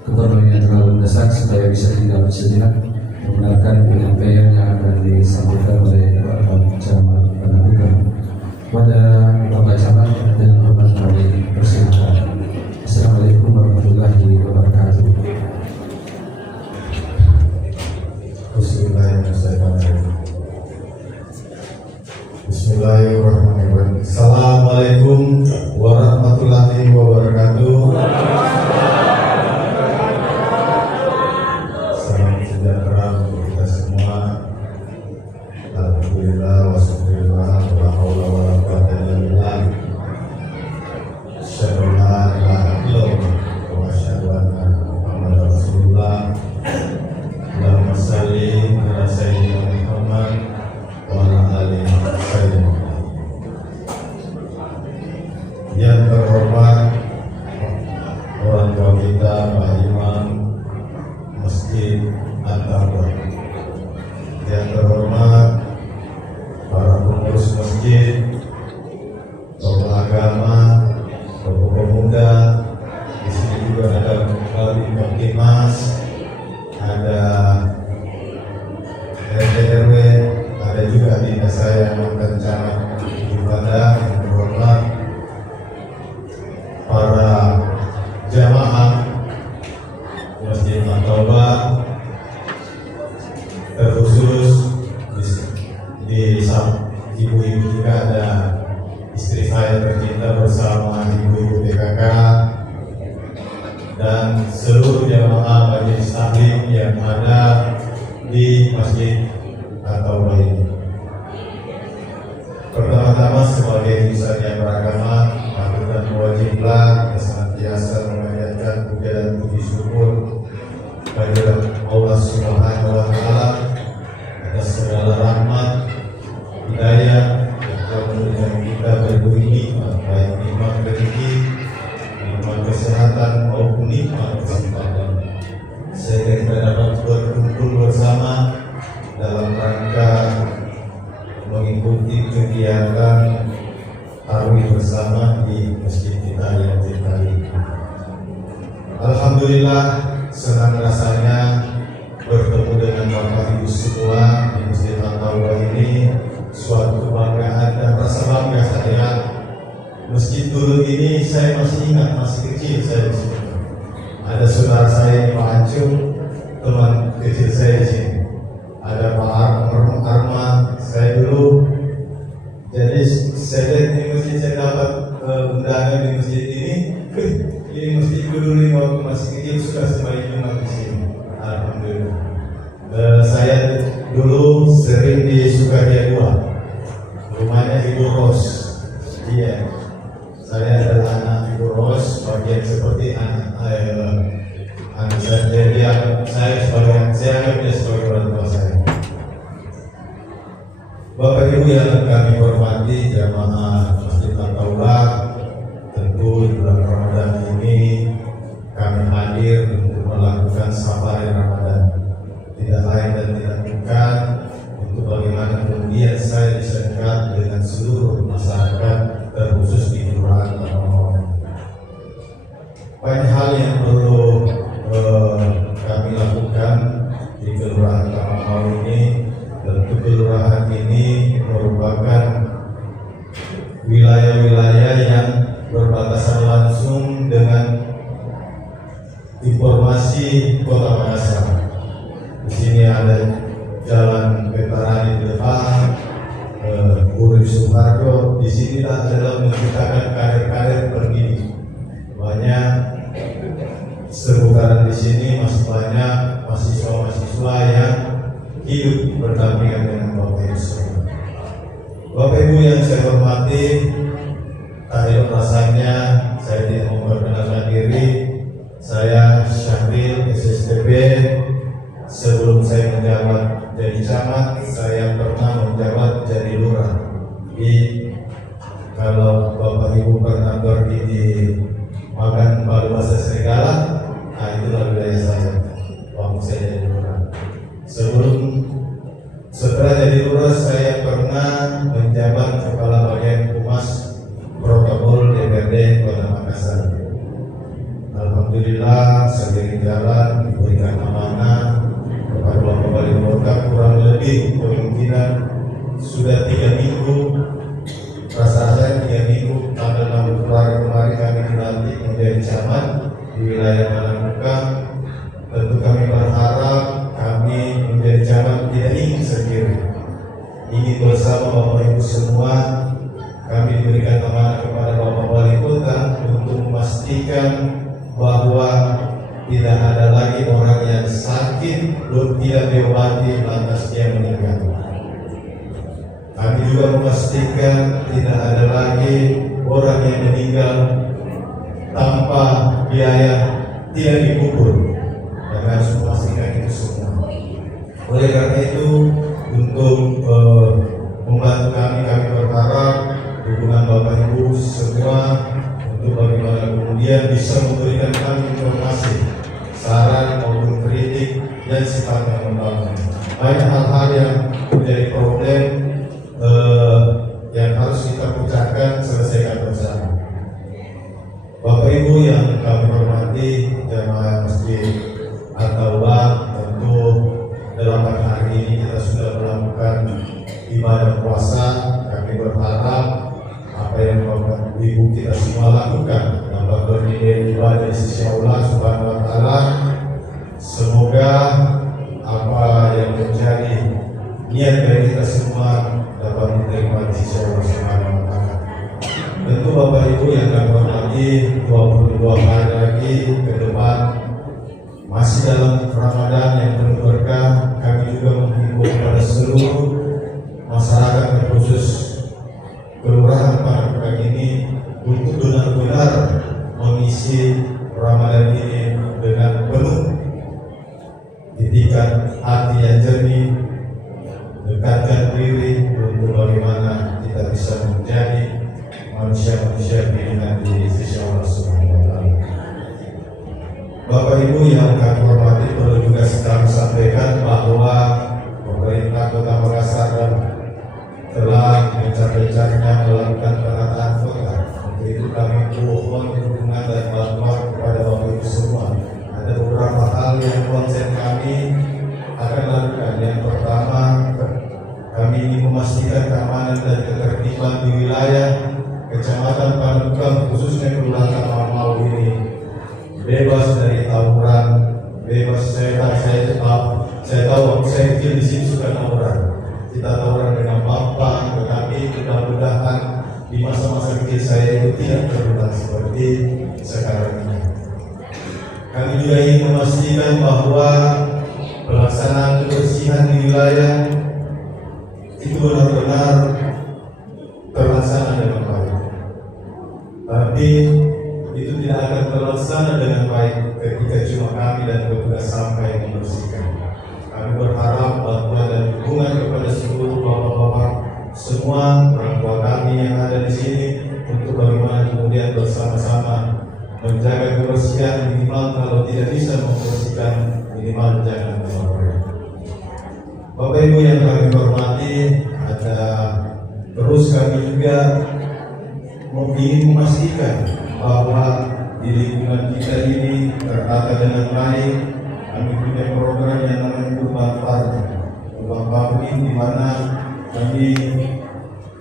keperluan yang terlalu mendesak supaya bisa tinggal sejenak mendengarkan penyampaian yang akan disampaikan oleh Bapak Camat Penanggung. Pada Bapak Camat dan hormat kami persilakan. Assalamualaikum warahmatullahi wabarakatuh. Bismillahirrahmanirrahim. Assalamualaikum warahmatullahi wabarakatuh. Salam sejahtera untuk kita semua. Alhamdulillah wassallallahu la haula wala quwwata illa billah. Asyhadu an la ilaha illallah wa asyhadu anna Muhammadar Rasulullah. Allahumma shalli ala sayyidina Muhammad wa ala alihi wasallam. Yang terhormat orang tua kita, Pak Imam Masjid At-Taqwa. Yang terhormat para pengurus masjid, tokoh agama, tokoh pemuda. Di sini juga ada Kabid Kimas, ada RT/RW, ada juga adik saya mantan camat ibadah. Yang terhormat para jamaah Masjid At-Taqwa, terkhusus di ibu-ibu juga ada istri saya tercinta bersama ibu-ibu PKK dan seluruh jamaah majelis taklim yang ada di Masjid At-Taqwa ini. Pertama pertama-tama sebagai insan yang beragama, patut dan wajiblah senantiasa memanjatkan puja dan puji syukur kepada Allah Subhanahu wa Ta'ala atas segala rahmat, hidayah yang telah memberikan kita berbagai nikmat, baik nikmat rezeki, nikmat kesehatan maupun nikmat kesempatan, sehingga kita dapat berkumpul bersama dalam rangka mengikuti kegiatan tarawih bersama di masjid kita yang kita ini. Alhamdulillah, senang rasanya bertemu dengan Bapak Ibu semua di Masjid At-Tawbah ini. Suatu kebanggaan dan rasa bangga saya. Masjid dulu ini saya masih ingat, masih kecil saya di sini. Ada saudara saya Pak Acung, teman kecil saya di sini. Ada Pak Arman, saya dulu. Jadi saya lihat di masjid, saya dapat undangan di masjid ini masjid dulu ini waktu masih kecil sudah sembahit Jumat di sini. Alhamdulillah. Saya dulu sering di Sukaria 2, rumahnya Ibu Ros. Iya, saya adalah anak Ibu Ros, bagian seperti anak saya. Jadi saya anggap dia sebagai orang tua saya. Bapak Ibu yang kami hormati, jamaah Masjid At-Tawbah, tentu di bulan Ramadan ini kami hadir untuk melakukan safari Ramadan. Tidak lain dan tidak bukan untuk bagaimana kemudian saya bisa dekat dengan seluruh masyarakat, terkhusus di Kelurahan Taramau. Banyak hal yang perlu kami lakukan di Kelurahan Taramau ini. Tentu kelurahan ini merupakan wilayah-wilayah yang berbatasan langsung dengan informasi Kota Makassar. Di sini ada Jalan Veteran di depan, Urip Soeharto. Di sini adalah menciptakan karir-karir pendidik. Banyak seputaran di sini masih banyak mahasiswa-mahasiswa yang hidup berdampingan dengan Bapak Ibu semua. Bapak Ibu yang saya hormati, tadi rasanya saya tidak memperkenalkan diri. Saya Syahril, SSTB. Sebelum saya menjabat jadi camat, saya pernah menjabat jadi lurah. Jadi kalau Bapak Ibu pernah pergi di Makan Palu Bahasa Serigala, nah itulah wilayah saya waktu saya jadi lurah. Setelah jadi lurah, saya pernah menjabat kepala bagian humas protokol DPRD Kota Makassar. Alhamdulillah, seiring jalan diberikan amanah kepada Bapak Wali Kota, kurang lebih kemungkinan sudah 3 minggu. Rasa saya 3 minggu, tanggal 6 Februari kemarin kami dilantik menjadi camat di wilayah Malangkuka. Tentu kami berharap kami menjadi camat tidak ingin sendiri, ingin bersama Bapak Ibu semua. Kami diberikan amanah kepada Bapak Wali Kota untuk memastikan bahwa tidak ada lagi orang yang sakit belum tidak diobati lantas dia meninggal. Kami juga memastikan tidak ada lagi orang yang meninggal tanpa biaya, tidak dikubur. Kami harus memastikan itu semua. Oleh karena itu, untuk membantu kami berharap dukungan Bapak Ibu semua untuk bagaimana kemudian bisa memberikan kami informasi, saran maupun kritik yang sifatnya membangun. Banyak hal-hal yang menjadi problem yang harus kita pecahkan, selesaikan bersama. Bapak Ibu yang kami hormati, jamaah Masjid At-Tawbah, tentu 8 hari ini kita sudah melakukan ibadah puasa. Kami berharap apa yang Bapak Ibu kita semua lakukan dapat bernilai ibadah di sisi Allah Subhanahu wa Ta'ala. Semoga apa yang menjadi niat dari kita semua dapat diterima di sisi Allah Subhanahu wa Ta'ala. Tentu Bapak Ibu yang kami hormati, 22 hari lagi ke depan masih dalam Ramadan yang penuh berkah. Kami juga menghimbau kepada seluruh masyarakat, terkhusus manusia-manusia pilihan di sisi Allah Subhanahu wa Ta'ala. Bapak Ibu yang kami hormati, perlu juga kami sampaikan bahwa pemerintah Kota Makassar telah gencar-gencarnya melakukan penataan kota. Untuk itu kami mohon dukungan dan bantuan kepada Bapak Ibu semua. Ada beberapa hal yang konsen kami akan lakukan. Yang pertama, kami ingin memastikan keamanan dan ketertiban di wilayah Kecamatan Panukam, khususnya Kelurahan Mamau ini bebas dari tawuran, bebas. Saya tahu waktu saya kecil di sini suka tawuran. Kita tawuran dengan bapak, tetapi mudah-mudahan di masa-masa kecil saya itu tidak terulang seperti sekarang ini. Kami juga ingin memastikan bahwa pelaksanaan kebersihan di wilayah itu benar-benar terlaksana dengan baik. Tapi itu tidak akan terlaksana dengan baik ketika cuma kami dan petugas sampai membersihkan. Kami berharap bantuan dan dukungan kepada seluruh bapak-bapak semua orang tua kami yang ada di sini untuk bagaimana kemudian bersama-sama menjaga kebersihan, minimal kalau tidak bisa membersihkan minimal jangan melapor. Bapak Ibu yang kami hormati, terus kami juga ingin memastikan bahwa di lingkungan kita ini tertata dengan baik. Kami punya program yang namanya Lubang Parmi, di mana kami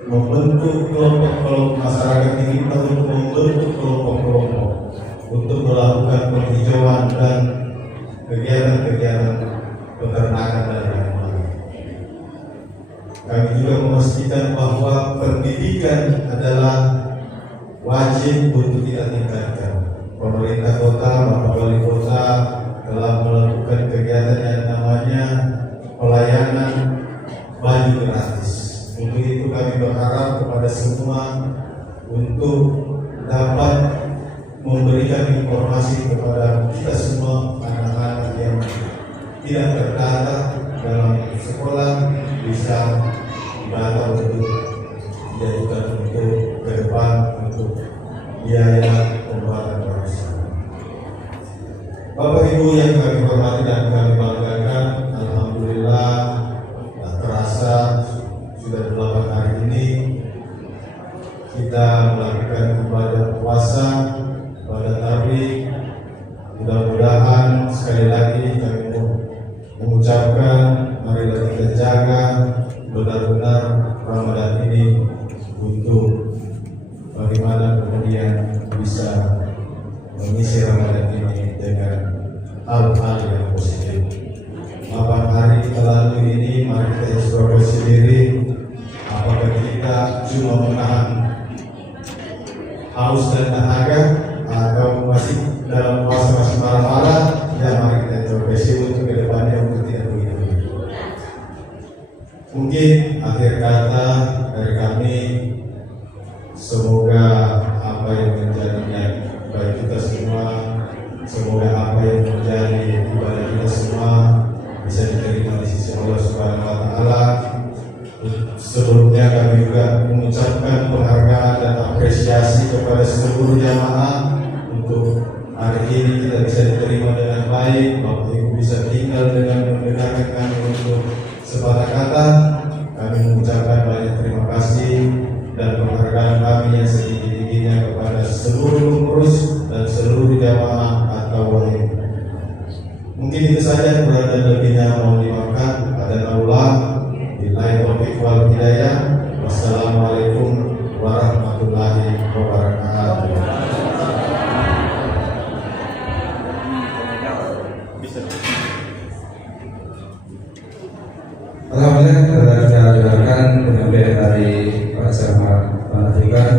membentuk kelompok-kelompok masyarakat ini untuk membentuk kelompok-kelompok untuk melakukan penghijauan dan kegiatan-kegiatan peternakan dan lain-lain. Kami juga memastikan bahwa pendidikan adalah wajib untuk kita tingkatkan. Pemerintah kota, Bapak Wali Kota telah melakukan kegiatan yang namanya pelayanan baju gratis. Untuk itu kami berharap kepada semua untuk dapat memberikan informasi kepada kita semua anak-anak yang tidak terdata dalam sekolah bisa didata untuk dijadikan untuk ke depan untuk biaya pembuatan bangsa. Bapak Ibu yang kami hormati dan kami banggakan, alhamdulillah terasa sudah 8 hari ini kita melakukan ibadah puasa pada tarawih. Mudah-mudahan sekali lagi kami mengucapkan marilah kita jaga benar-benar Ramadan ini untuk bagaimana kemudian bisa mengisi Ramadan ini dengan hal-hal yang positif. 8 hari lalu ini mari kita introspeksi diri, apakah kita cuma menahan haus dan dahaga atau masih dalam puasa masih marah-marah. Ya mari kita introspeksi untuk kedepannya untuk tidak begitu. Mungkin akhir kata dari kami, semoga apa yang menjadi niat baik kita semua, semoga apa yang menjadi ibadah kita semua bisa diterima di sisi Allah Subhanahu wa Ta'ala. Sebelumnya kami juga mengucapkan penghargaan dan apresiasi kepada seluruh jamaah untuk hari ini kita bisa diterima dengan baik. Bapak Ibu bisa tinggal dengan mendengarkan kami untuk sepatah kata. Kami mengucapkan banyak terima kasih dan penghargaan kami yang setinggi-tingginya kepada seluruh pengurus dan seluruh jamaah atau wali. Mungkin itu saja, kurang dan lebihnya mohon dimaafkan. Adhanallah, billahi taufiq wal hidayah. Wassalamualaikum warahmatullahi wabarakatuh. Alhamdulillah kita dengarkan penyampaian dari Pak Serma Panafrikan.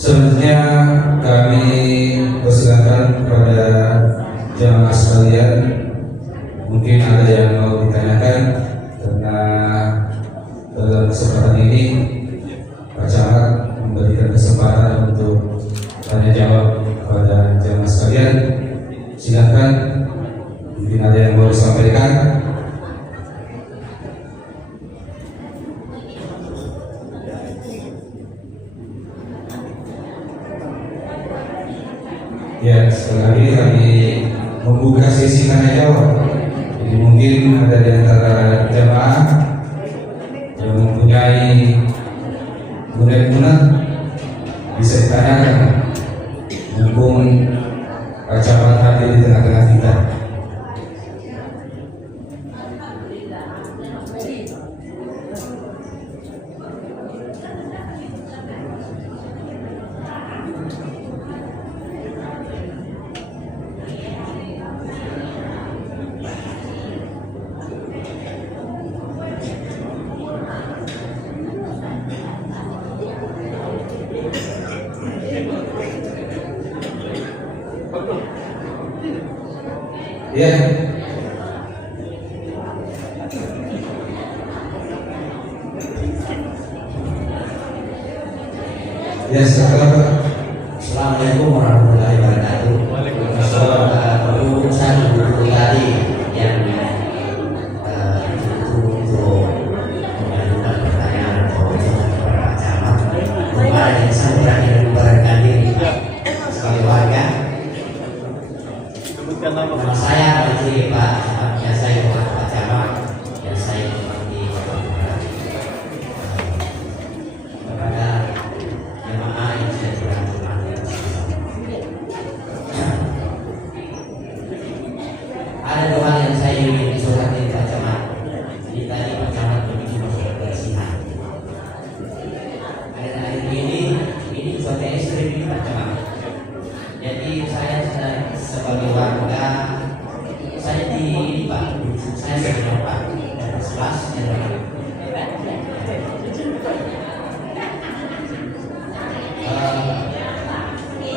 Selanjutnya kami persilakan kepada jamaah sekalian, mungkin ada yang mau ditanyakan karena dalam kesempatan ini Pak Camat memberikan kesempatan untuk tanya jawab kepada jamaah sekalian. Silakan, mungkin ada yang mau disampaikan. Ya, sekali lagi membuka sesi tanya jawab. Jadi mungkin ada di antara jamaah yang mempunyai guna-guna bisa ditanyakan. Mumpung kacamata hadir di tengah-tengah kita. Ya. Ya, setelah Pak. Assalamualaikum warahmatullahi wabarakatuh. Urusan buku tadi yang untuk mengajukan pertanyaan atau kepada Pak Camat, kemarin saya berani memberanikan diri sebagai warga. Nama saya Pak Pak, yang saya Pak Camat, yang saya di kepada jemaah yang saya berangkat. Ada dua hal yang saya ingin disurati Pak Camat. Jadi tadi Pak Camat begitu masuk kebersihan. Akhir-akhir ini cuaca ekstrim ini Pak Camat. Jadi saya sebagai warga, saya di Pak, saya sebagai Pak, dari 11 Januari.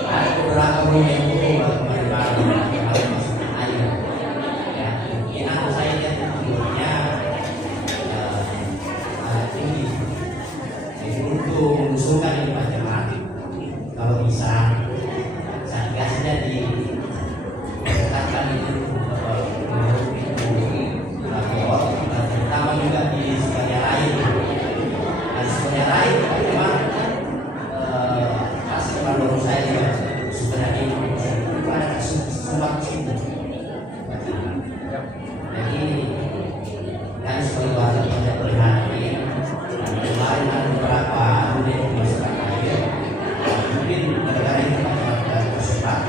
Ada beberapa rumah yang masuk air. Ya, mungkin saya lihat tidurnya tinggi. Jadi untuk mengusulkan ini Pak Camat, kalau bisa satgasnya ditetapkan itu terutama juga di sebagian lain. Di sebagian lain memang masih baru saya juga sebenarnya itu ada sumbang situ. Jadi kan sebagai warga kita prihatin. Kemarin ada beberapa unit masukkan air. Mungkin gara-gara itu Pak tersebar.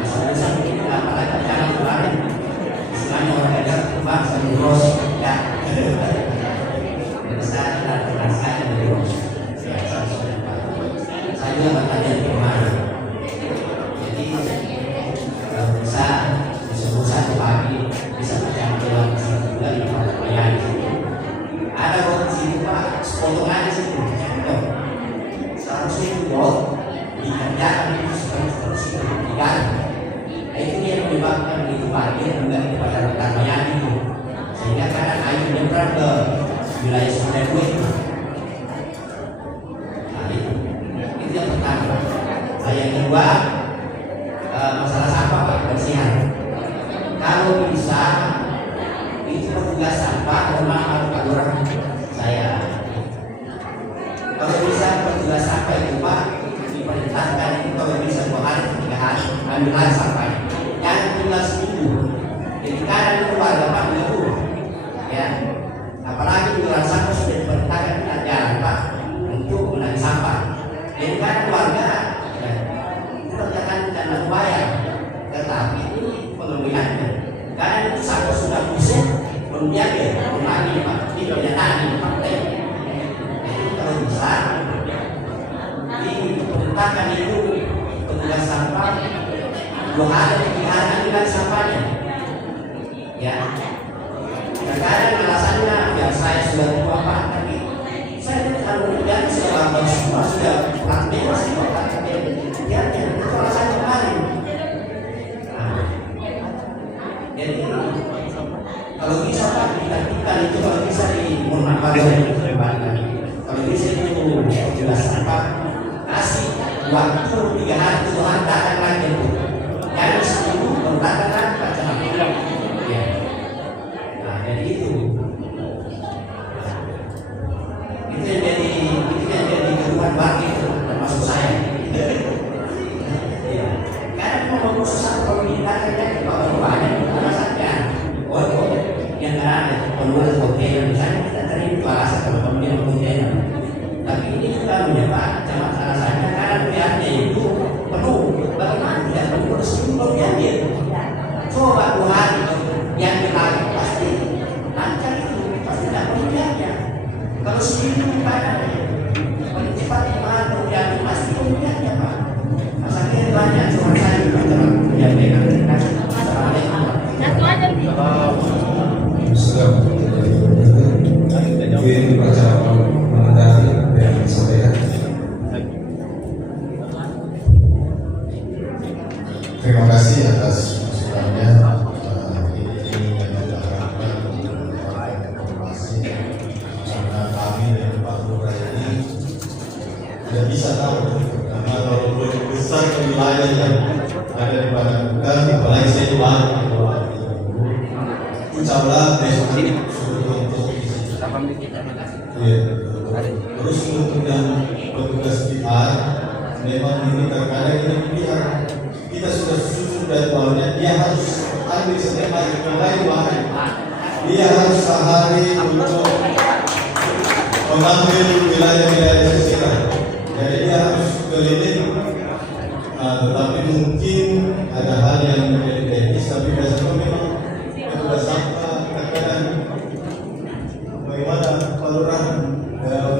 Bisa mungkin apalagi cara kemarin istilahnya orang ada kembang sambil ros ya. Jadi saya tidak saya dari ros. Saya juga bertanya di kemarin. Jadi bisa satu pagi bisa berjalan keluar juga di Pemayan. Ada roti situ Pak, sepotong aja situ. Seharusnya itu dikerjakan itu seperti diganti. Itu yang menyebabkan itu parkir juga kepada rekan Mayani itu, sehingga kadang air menyeberang ke wilayah Sungai Buih. Nah itu yang pertama. Nah, yang kedua masalah sampah Pak, kebersihan. Kalau bisa itu petugas sampah, memang Pak Lurah saya. Kalau bisa petugas sampah itu Pak diperintahkan itu kalau bisa 2 hari 3 hari ambil sampahnya. Jangan tinggal seminggu. Jadi kadang itu warga Pak mengeluh, ya. Apalagi jualan sampah sudah diperintahkan kita jalan Pak untuk menangani sampah. Jadi kadang warga ya, kerjakan karena bayar, tetapi ini pengeluarannya. Kadang itu sampah sudah busuk, belum diambil, lagi Pak. Ini kenyataan ini fakta. Jadi kalau bisa diperintahkan itu petugas sampah 2 hari 3 hari ambil sampahnya, ya. Terkadang alasannya ya saya sudah tua Pak, tapi saya kalau kerjaan sudah bagus semua sudah praktek masih Pak, tapi ya itu alasan kemarin. Nah, jadi kalau bisa Pak kita itu kalau bisa kalau bisa itu jelas sampah kasih waktu 3 hari 7 hari datang lagi itu. Jangan seminggu berdatang lagi Pak Camat. Ya. Nah jadi itu yang jadi keluhan warga itu termasuk saya. Ya. Kan ibadah. Paling cepat iman kemudian pasti kemudiannya Pak. Masalahnya banyak cuma saya kemudian mereka. Assalamualaikum. Mungkin baca mengenai apa yang disampaikan. Terima kasih atas masukannya. Ini yang kita harapkan mendapatkan informasi karena kami dari Pak Lurah ini tidak bisa tahu karena kalau belum besar wilayah yang ada di badan kita, apalagi saya doa insyaAllah besok ini sudah untuk terus untuk yang petugas PR memang ini terkadang ini PR kita sudah susun jadwalnya, dia harus ambil setiap hari mulai hari, dia harus sehari untuk mengambil wilayah-wilayah sekitar, jadi dia harus keliling. Tetapi mungkin ada hal yang menjadi teknis, tapi biasanya memang petugas sampah terkadang bagaimana Pak Lurah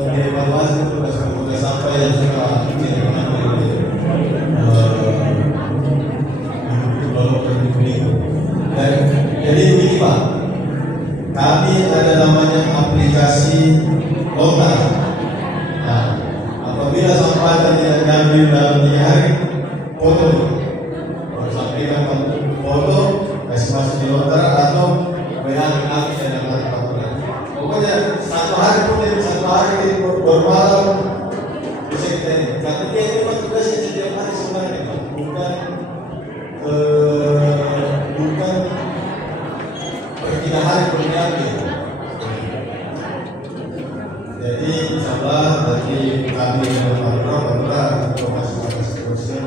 mengevaluasi petugas sampah yang suka jadi begini Pak, kami ada namanya aplikasi lokal. Nah, apabila sampah tidak diambil dalam 3 hari, foto, sampaikan foto, kasih masuk di lontar atau WA kami dan dapat laporan. Pokoknya 1 hari pun 1 hari bermalam bisa kita ini. Karena dia ini tugasnya setiap hari sebenarnya Pak, bukan per 3 hari berdiambil. Jadi insyaallah nanti kami berharap informasi terusnya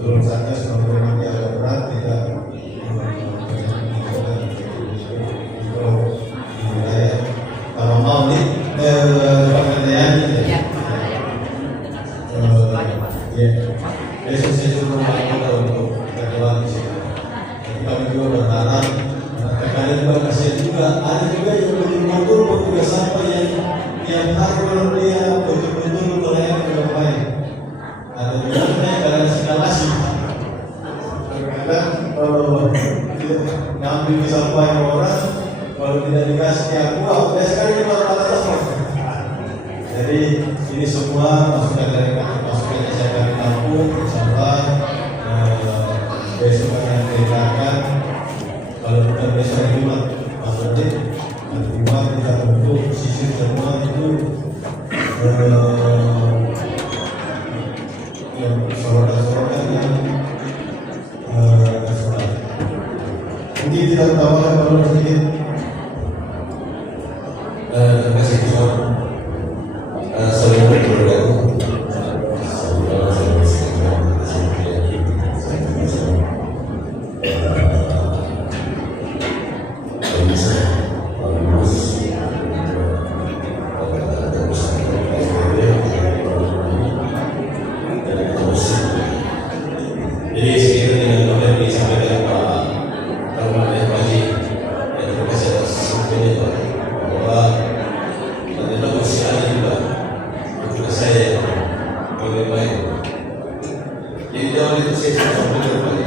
turun saja sebagaimana yang agak berat tidak wilayah kalau mau nih pekerjaan besok saya suruh untuk kerjaan di sini. Kami juga berharap kalian juga kasihan juga ada juga yang betul-betul petugas sampah yang hari kalau dia betul-betul melayani dengan baik. Ada juga kadang eskalasi. Kadang kalau ngambil sampah yang orang kalau tidak dikasih aku sekali malah. Jadi ini semua masukan dari masukan yang saya beri tampung insyaallah besok akan dilakukan. Kalau bukan besok Jumat, maksudnya hari Jumat kita untuk sisir semua itu yang sorotan yang nasional. Mungkin tidak tambahkan kalau sedikit. Terima kasih Pak. Assalamualaikum warahmatullahi Jadi sekitar dengan apa yang disampaikan Pak Rahman dan Pak Haji, terima kasih atas sampainya Pak, bahwa ternyata masih ada juga untuk saya lebih baik. Jadi jauh itu saya sudah sampaikan Pak,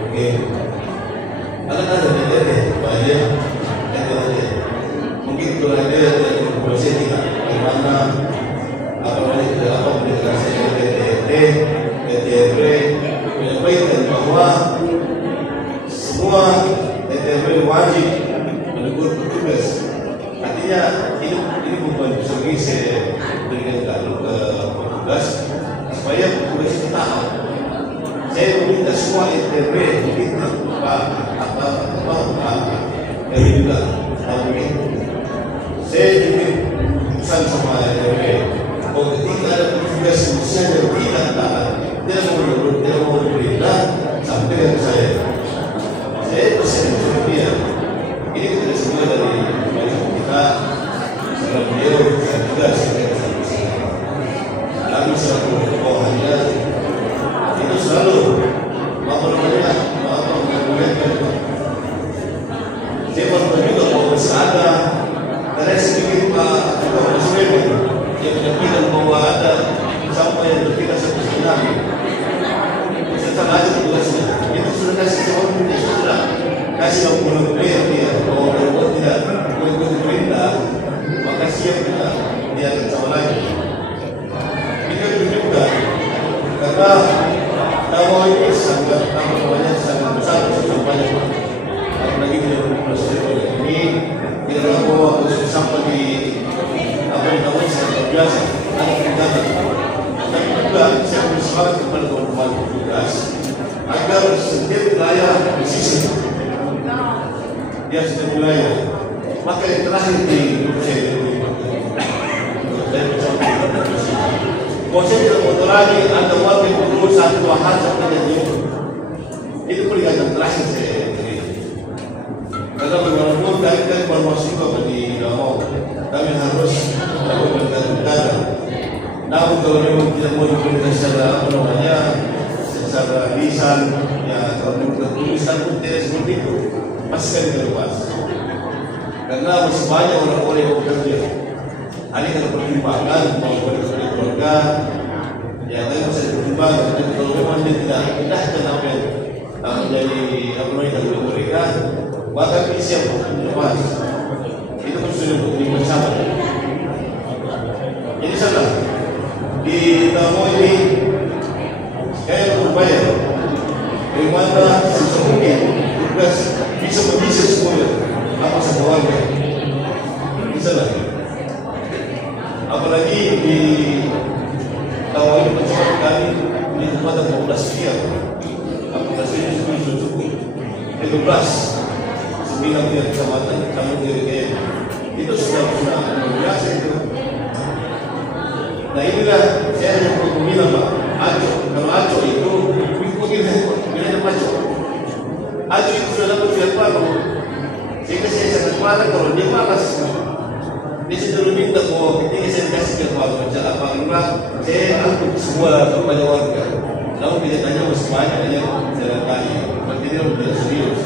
mungkin ada dari banyak mungkin kalau ada dari polisi kita di mana apa mereka saya PTRB menyampaikan bahwa semua PTRB wajib menegur petugas. Artinya ini bukan segi saya berikan ke petugas supaya petugas itu tahu. Saya meminta semua PTRB meminta kami juga tahu ini. Saya ingin pesan sama PTRB bahwa ketika ada petugas misalnya yang tidak taat, tidak mau berperintah, sampaikan ke saya. Saya pesan ke dia. Ini kita semua dari kita, setelah beliau dan juga kami selalu bawahannya itu selalu saya baru juga mau bersada karena sedikit Pak Muslim biasa, ada kegiatan. Tapi juga saya bersemangat kepada teman-teman petugas agar setiap wilayah disisir. Ya, setiap wilayah. Maka yang terakhir di saya tidak mau lagi ada warga yang perlu satu dua hal sampai jadi itu peringatan terakhir saya beri. Karena bagaimanapun kami kan mahasiswa di Davao, kami harus melakukan peringatan. Namun kalau memang tidak mau diberikan secara secara lisan, ya kalau tulisan pun tidak seperti itu, masih kami terlepas. Karena masih banyak orang-orang yang bekerja. Hanya kalau pertimbangan mau keluarga, ya tapi bisa dipertimbangkan. Kalau memang dia tidak apa yang menjadi tanggung mereka, maka kami siap lepas. Itu pun sudah bersama. Jadi salah di Davao ini saya berupaya bagaimana sesungguhnya tugas bisa mengisi semuanya apa saja warga. Bisa lah. Apalagi di Davao ini bersama kami di tempat 14 tiap. 14 ini sudah cukup. 12 9 tiap kecamatan kamu kira-kira itu sudah biasa itu. Nah inilah saya hanya bilang Pak, Aco, kalau Aco itu mungkin ada Aco. Aco itu sudah dapat lihat baru, sehingga saya sangat marah kalau dia malas. Dia sudah minta bahwa ketika saya kasih ke Pak Baca apa enggak, saya angkut semua kepada warga. Namun tidak tanya masih banyak yang saya tanya, berarti dia tidak serius.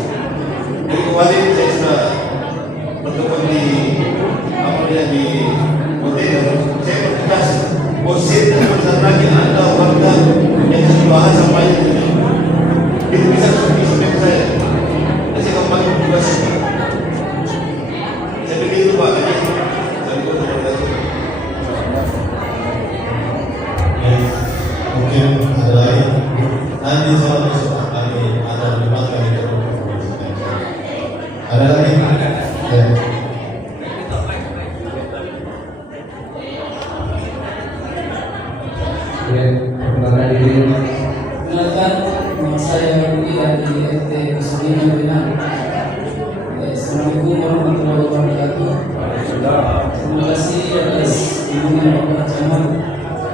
Jadi kemarin saya sudah bertemu di hotel, saya bertugas. Posisi dan besar lagi ada warga yang bahas apa itu bisa seperti saya. Saya kembali tugas. Saya begitu Pak. Mungkin ada lain. Nanti soal besok kami ada 5 kali ada lagi? Ya. Perkenalkan, nama saya Rudi dari RT Kesulinan Benang. Assalamualaikum warahmatullahi wabarakatuh. Terima kasih atas dukungan Bapak Camat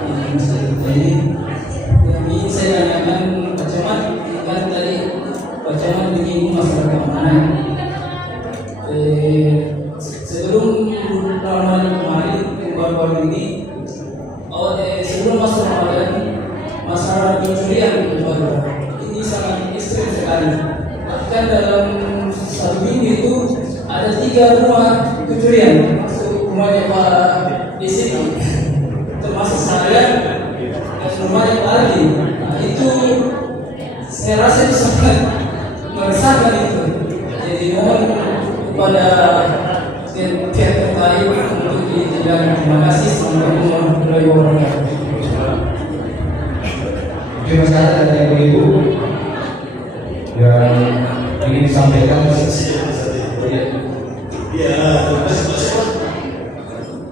yang saya ini. Yang ingin saya tanyakan Pak Camat, kan tadi Pak Camat menyinggung masalah keamanan. Sebelum Ramadan kemarin, baru-baru ini, sebelum masuk Ramadan, masalah pencurian ini sangat ekstrim sekali. Bahkan dalam satu minggu itu ada 3 rumah pencurian, masuk rumahnya Pak di sini, termasuk saya dan rumahnya Pak Aldi. Nah, itu saya rasa itu sangat meresahkan itu. Jadi mohon kepada pihak terkait untuk ditindak. Terima kasih. Assalamualaikum warahmatullahi wabarakatuh. Mungkin masyarakat ada ibu-ibu yang ingin disampaikan. Ya, terima kasih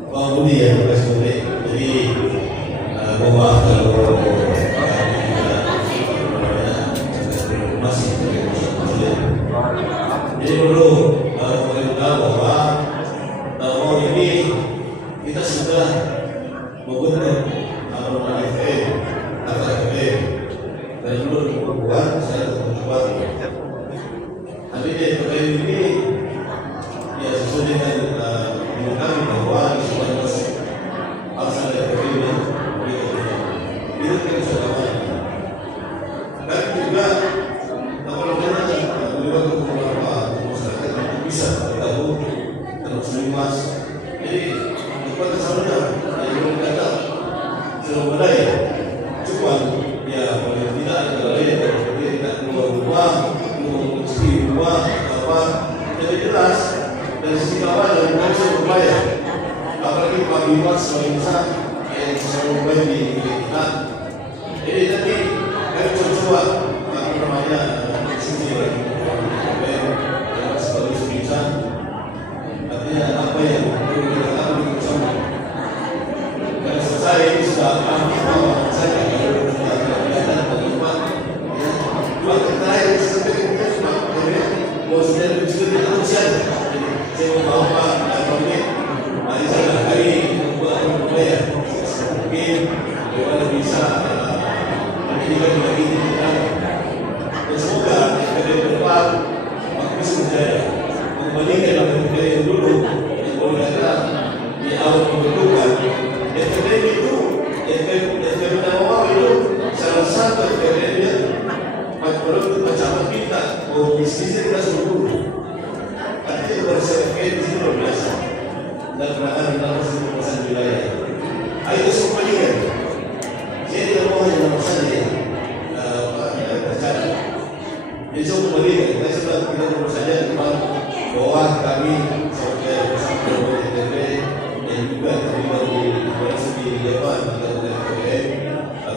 Pak Budi ya, terima kasih Budi. Jadi bahwa kalau masih jadi perlu memberitahu bahwa tahun ini kita sudah membentuk FM dan dulu diperbuat saya membuat. Tapi di FM ini ya sesuai dengan ilmu kami bahwa semuanya harus ada FM itu kan sudah banyak. Dan juga apa namanya lewat beberapa masyarakat yang bisa tahu terus luas. Jadi kepada saudara yang belum kata sudah mulai cuma ya paling tidak ada lain dia tidak keluar rumah mencuri rumah apa jadi jelas dari sisi kawan dari konsep berbayar apalagi Pak Bima sebagai besar yang selalu baik di kita. Jadi nanti kami coba apa namanya sisi sebagai sebisa artinya apa yang perlu kita lakukan bersama. saya ini sudah saya sudah kelihatan bagaimana dua terakhir seperti kita sudah mau sudah terus saja. Saya mau bawa komit, mari saya hari membuat budaya. Mungkin bagaimana bisa menjadikan lagi kita. Dan semoga pada depan waktu sebenarnya mengembalikan budaya yang dulu yang boleh ada di awal pembentukan. FPM itu, FPM Nawawal itu salah satu FPM-nya menurut macam kita mau bisnisnya kita suruh. Artinya itu harus FPM di sini luar biasa dan penanganan dalam penguasaan wilayah. Itu semua juga. Saya tidak mau hanya nama saja percaya. Jadi saya kembalikan. Saya sudah kita terus saja tentang bahwa kami sebagai bersama DPP yang juga terlibat di segi dewan atau DPP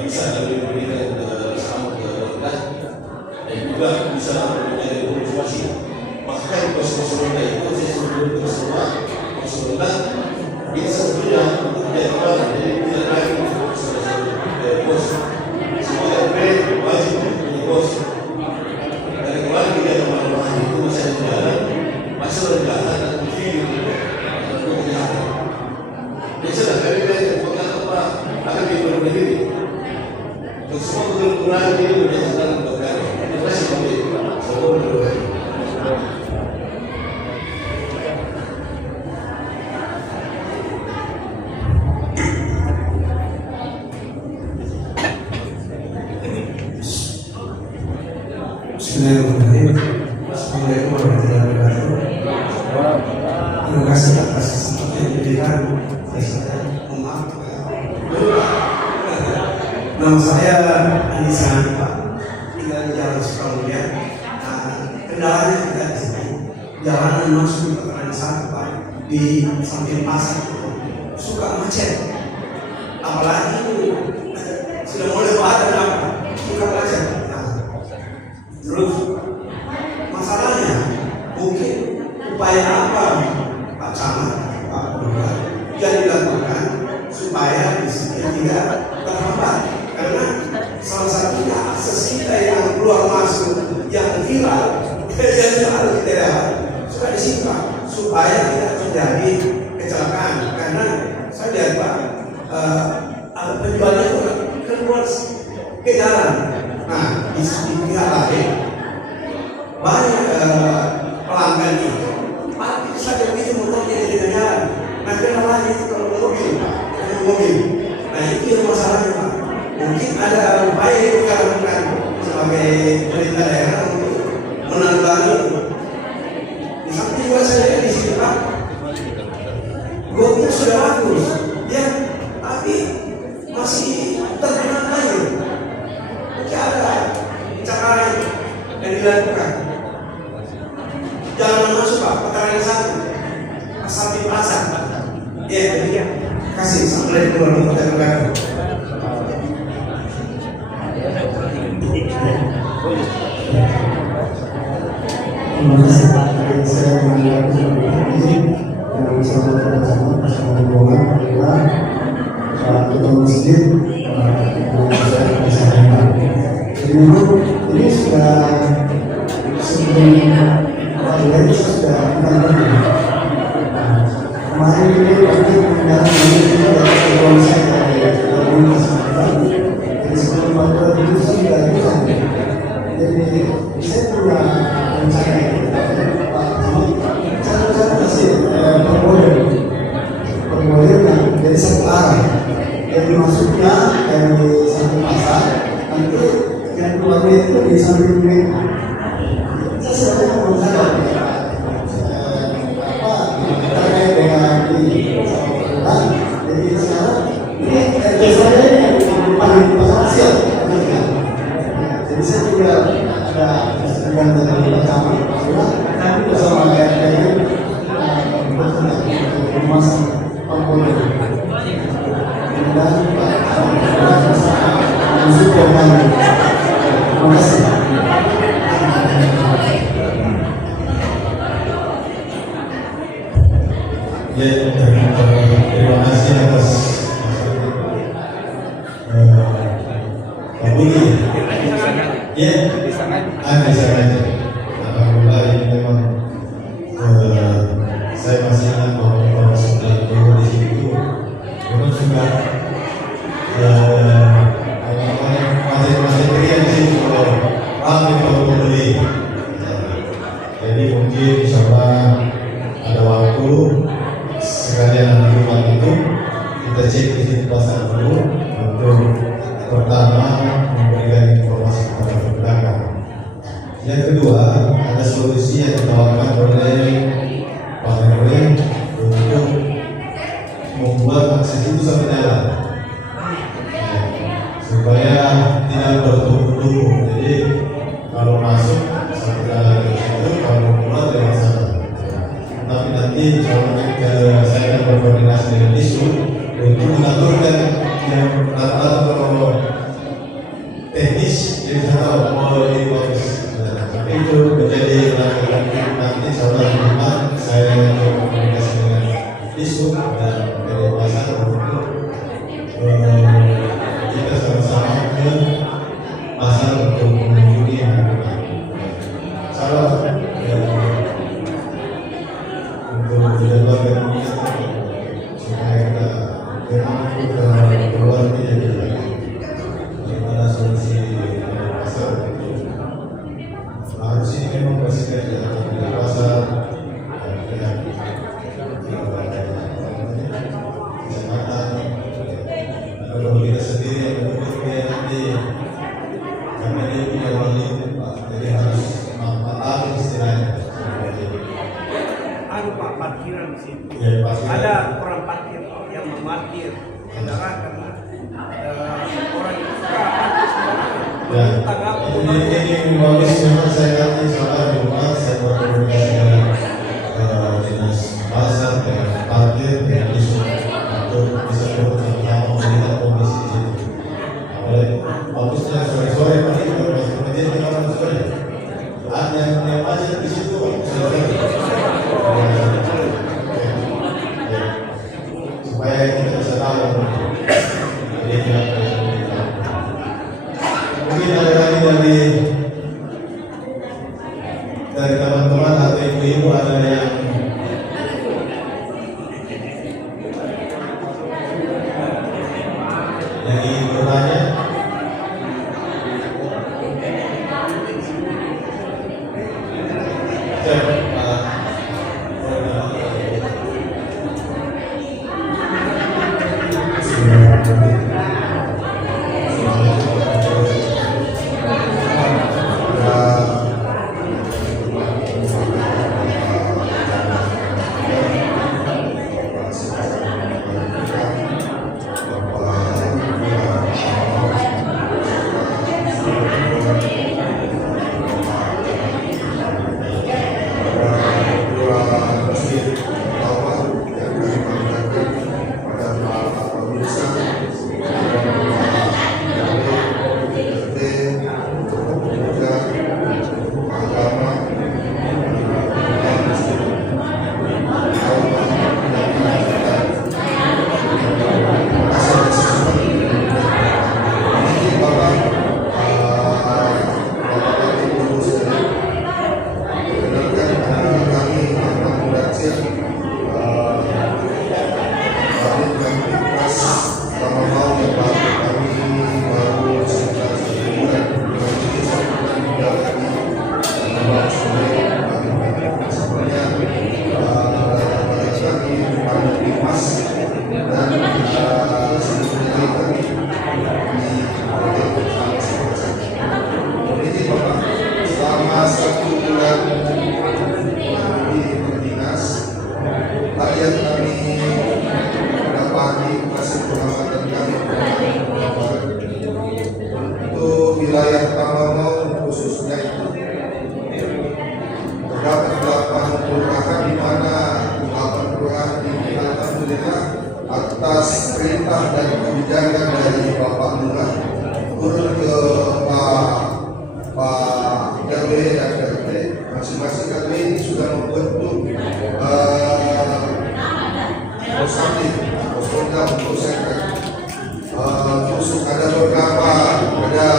bisa kami berikan bersama ke warga dan juga bisa menjadi informasi. Maka pos-pos ronda itu saya sebelum ke semua pos ronda itu sebetulnya untuk jadwal jadi tidak lagi pos semua DPP wajib punya pos. Dari kemarin kita kemarin itu masih jalan masih berjalan dan video untuk kesehatan. Jadi sudah kami bukan apa akan diperlukan diri. Untuk semua kekurangan ini menjadi dalam berkali. Terima kasih kami. Semua berdoa. Bismillahirrahmanirrahim. Assalamualaikum warahmatullahi wabarakatuh. Terima kasih atas kesempatan yang diberikan. Maaf. Nama saya Andi Sanpa, tinggal di Jalan Sukamulia. Kendalanya tidak di sini. Jalanan masuk ke Jalan Sanpa di samping pasar itu suka macet. Apalagi sudah mulai lebaran apa? Suka macet. Terus masalahnya mungkin upaya apa Pak Camat, Pak Lurah yang dilakukan supaya di sini tidak terhambat, karena salah satunya akses kita yang keluar masuk yang viral yang selalu kita lihat suka disita supaya tidak terjadi kecelakaan. Karena saya lihat Pak penjualnya itu keluar ke jalan. Nah, di pihak lain banyak pelanggan itu parkir saja begitu motornya di tengah jalan. Nah, kenapa itu kalau mobil? Nah, itu yang masalahnya Pak. Mungkin ada upaya yang kita lakukan sebagai pemerintah daerah untuk menanggulangi itu. Di samping juga saya lihat di sini Pak, gotnya sudah bagus, ya, tapi masih tergenang air. Mungkin ada cara yang dilakukan. Jangan masuk Pak, putaran satu, samping pasar. Ya, demikian. Terima kasih. Assalamualaikum warahmatullahi wabarakatuh. Terima kasih Pak. Saya mengucapkan ini yang bersama-sama rombongan adalah Pak Ketua Masjid saya disampaikan. Jadi memang ini sudah sebelum ini sudah kita kemarin ini pasti mendalam ini juga dari konsep dari masyarakat. Jadi sebelum pada itu sudah bisa. Jadi saya punya rencana saya kasih permodalan yang dari satu arah. Jadi masuknya dari satu pasar, nanti yang keluarnya itu di samping mereka. Saya sebenarnya mau sadar terkait dengan ini. Jadi sekarang ini saya yang paling berhasil. Jadi saya juga ada sebagian dari pertama, tapi bersama dengan memasang komponen. Dan mensupport. Terima kasih. Ya, terima kasih atas di sini pasar dulu untuk pertama memberikan informasi kepada pedagang. Yang kedua, ada solusi yang ditawarkan oleh Pak RW untuk membuat akses itu sampai dalam, supaya tidak bertumpuk-tumpuk. Jadi kalau masuk sampai dalam itu, kalau keluar lewat sana. Tapi nanti saya akan berkoordinasi dengan Disu untuk mengaturkan yang rata-rata kalau teknis jadi saya mau lebih bagus. Itu menjadi nanti saudara Jumat saya berkomunikasi dengan Disu dan dari pasar untuk kita sama-sama ke pasar untuk mengunjungi salah untuk menjadwalkan supaya kita mampu keluar menjadi bagaimana solusi pasar. Harus ini memang bersihkan di pasar dengan kesempatan. Kalau kita sendiri yang menurutnya nanti karena dia punya wali, jadi harus memahami istilahnya. Pak, parkiran di situ. Ya, parkiran. Ada orang parkir yang memarkir kendaraan karena orang itu suka parkir sembarangan. Ya, ini bagus memang saya nanti soal rumah saya berkomunikasi dengan dinas pasar, dengan parkir, dengan Disu untuk bisa bersama-sama melihat kondisi di situ. Oleh bagusnya sore-sore pagi kalau masuk kerja kita orang sore. Ada yang macet di situ sore. Supaya kita bisa tahu jadi tidak mungkin ada lagi dari teman-teman atau ibu-ibu ada yang ingin bertanya. Wilayah Tamangau khususnya itu terdapat 8 kelurahan di mana 8 kelurahan ini alhamdulillah atas perintah dan kebijakan dari Bapak Lurah turun ke Pak RW dan RT, masing-masing RW ini sudah membentuk posyandu untuk sekret. Terus ada beberapa, ada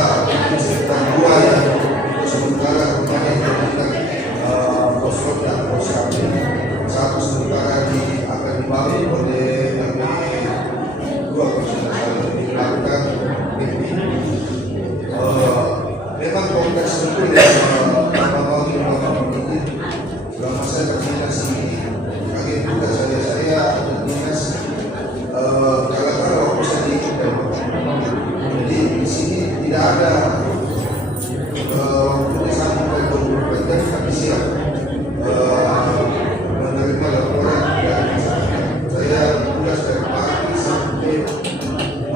sekitar 2 yang untuk sementara kemarin dijadikan posko dan posyandu. Satu sementara akan dibangun oleh RW 2 kalau sudah salah dilakukan ini. Memang kompleks betul ya Tamangau ini. Selama saya berdinas ini, kaget juga saya dinas kalau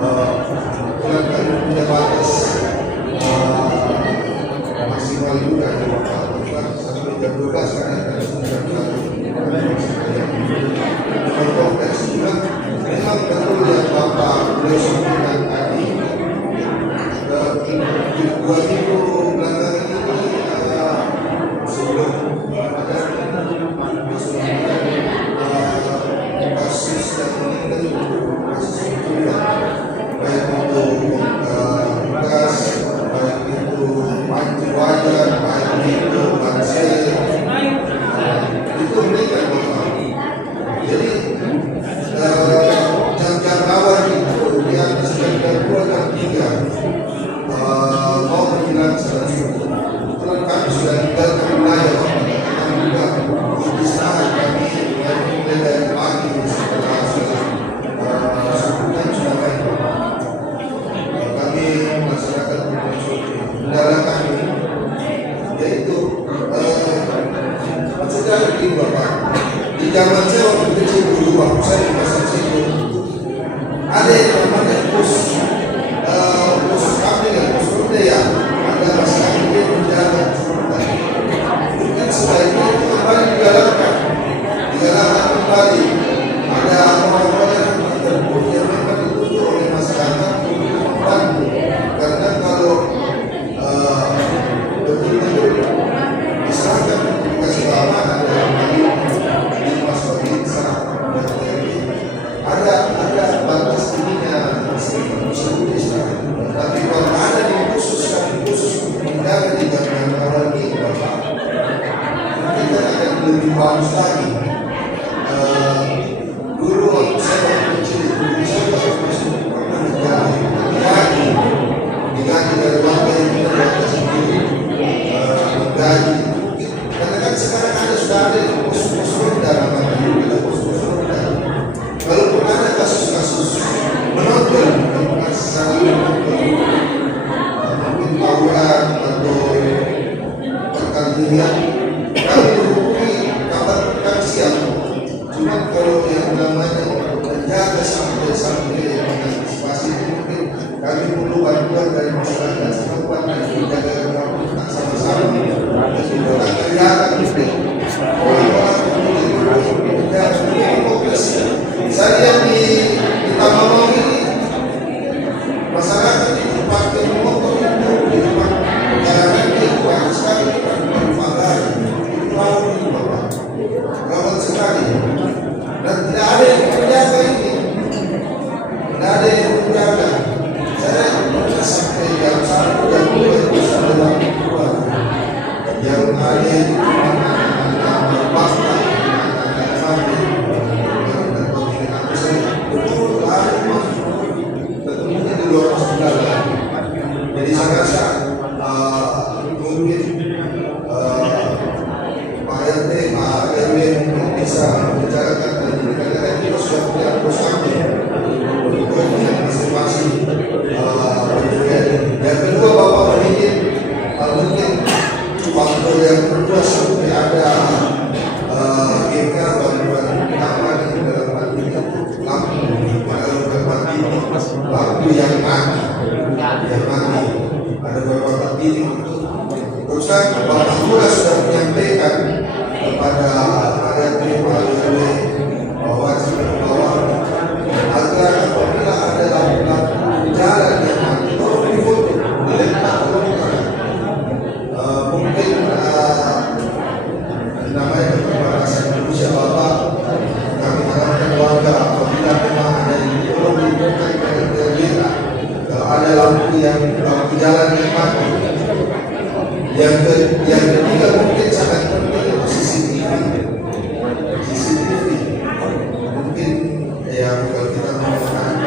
kebetulan kami punya batas maksimal juga di Bapak sampai jam 12 kan akan sudah dengan konteks juga memang betul yang Bapak beliau sampaikan tadi 2 minggu belakangan ini sebelum ada kasus yang meninggal kasus itu baik itu gas, baik itu panci wajar, baik itu lansia itu meninggal Bapak. Jadi jam-jam awal itu di atas jam 2 jam 3 mau menjelang salah satu kebetulan kami sudah tinggalkan wilayah kami juga istirahat kami dari pagi setelah subuh sudah baik kami melaksanakan kendala kami yaitu sejarah ini Bapak di zaman saya waktu kecil dulu waktu saya di masa situ ada yang namanya pus kami dengan pus budaya ada masyarakat yang menjaga mungkin sebaiknya itu kembali digalakkan kembali ada orang-orang yang tertentu yang memang ditunjuk oleh masyarakat untuk membantu karena kalau betul-betul diserahkan untuk kasih keamanan dalam hal ini dimasuki ada batas ininya tapi kalau ada di khusus untuk menjaga di jam awal ini Bapak kita akan lebih bagus lagi. Dulu waktu saya kecil saya masih pernah digaji dari warga yang kita jaga sendiri menggaji karena kan sekarang sudah ada pos-pos ronda namanya kita pos-pos ronda walaupun ada kasus-kasus menonton bukan secara menonton mungkin tawuran atau perkelahian kami dihubungi kabar kami siap cuma kalau yang namanya menjaga sampai mengantisipasi itu mungkin kami perlu bantuan dari masyarakat setempat dan menjaga kampung sama-sama dan kita akan kelihatan mungkin orang-orang menjaga fokus saya lihat di Tamamau ini masyarakat itu pakai motor itu di depan jalanan itu banyak sekali pagar itu mau ini Bapak gawat sekali dan tidak ada yang menjaga ini tidak ada yang menjaga saya pernah sampai jam 1 jam 2 itu sampai jam 2 yang ada itu anak-anak berbakta anak-anak dan pemilik aku saya betul lari masuk ketemunya di luar hospital jadi saya rasa mungkin Pak RT, Pak RW mungkin bisa membicarakan dan kadang-kadang kita sudah punya posisi untuk antisipasi pencurian ini. Yang kedua Bapak meningin mungkin faktor yang kedua sampai ada GK bantuan keamanan dalam hal ini lampu lampu yang mati ada beberapa titik itu teruskan Bapak Lurah sudah menyampaikan kepada RT Pak RW bahwa agar apabila ada lampu jalan yang mati tolong difoto diletak mungkin namanya keterbatasan manusia Bapak kami harapkan warga apabila memang ada yang tolong diberikan kepada kalau ada lampu jalan yang mati yang ketiga mungkin sangat penting itu CCTV mungkin yang kalau kita menggunakan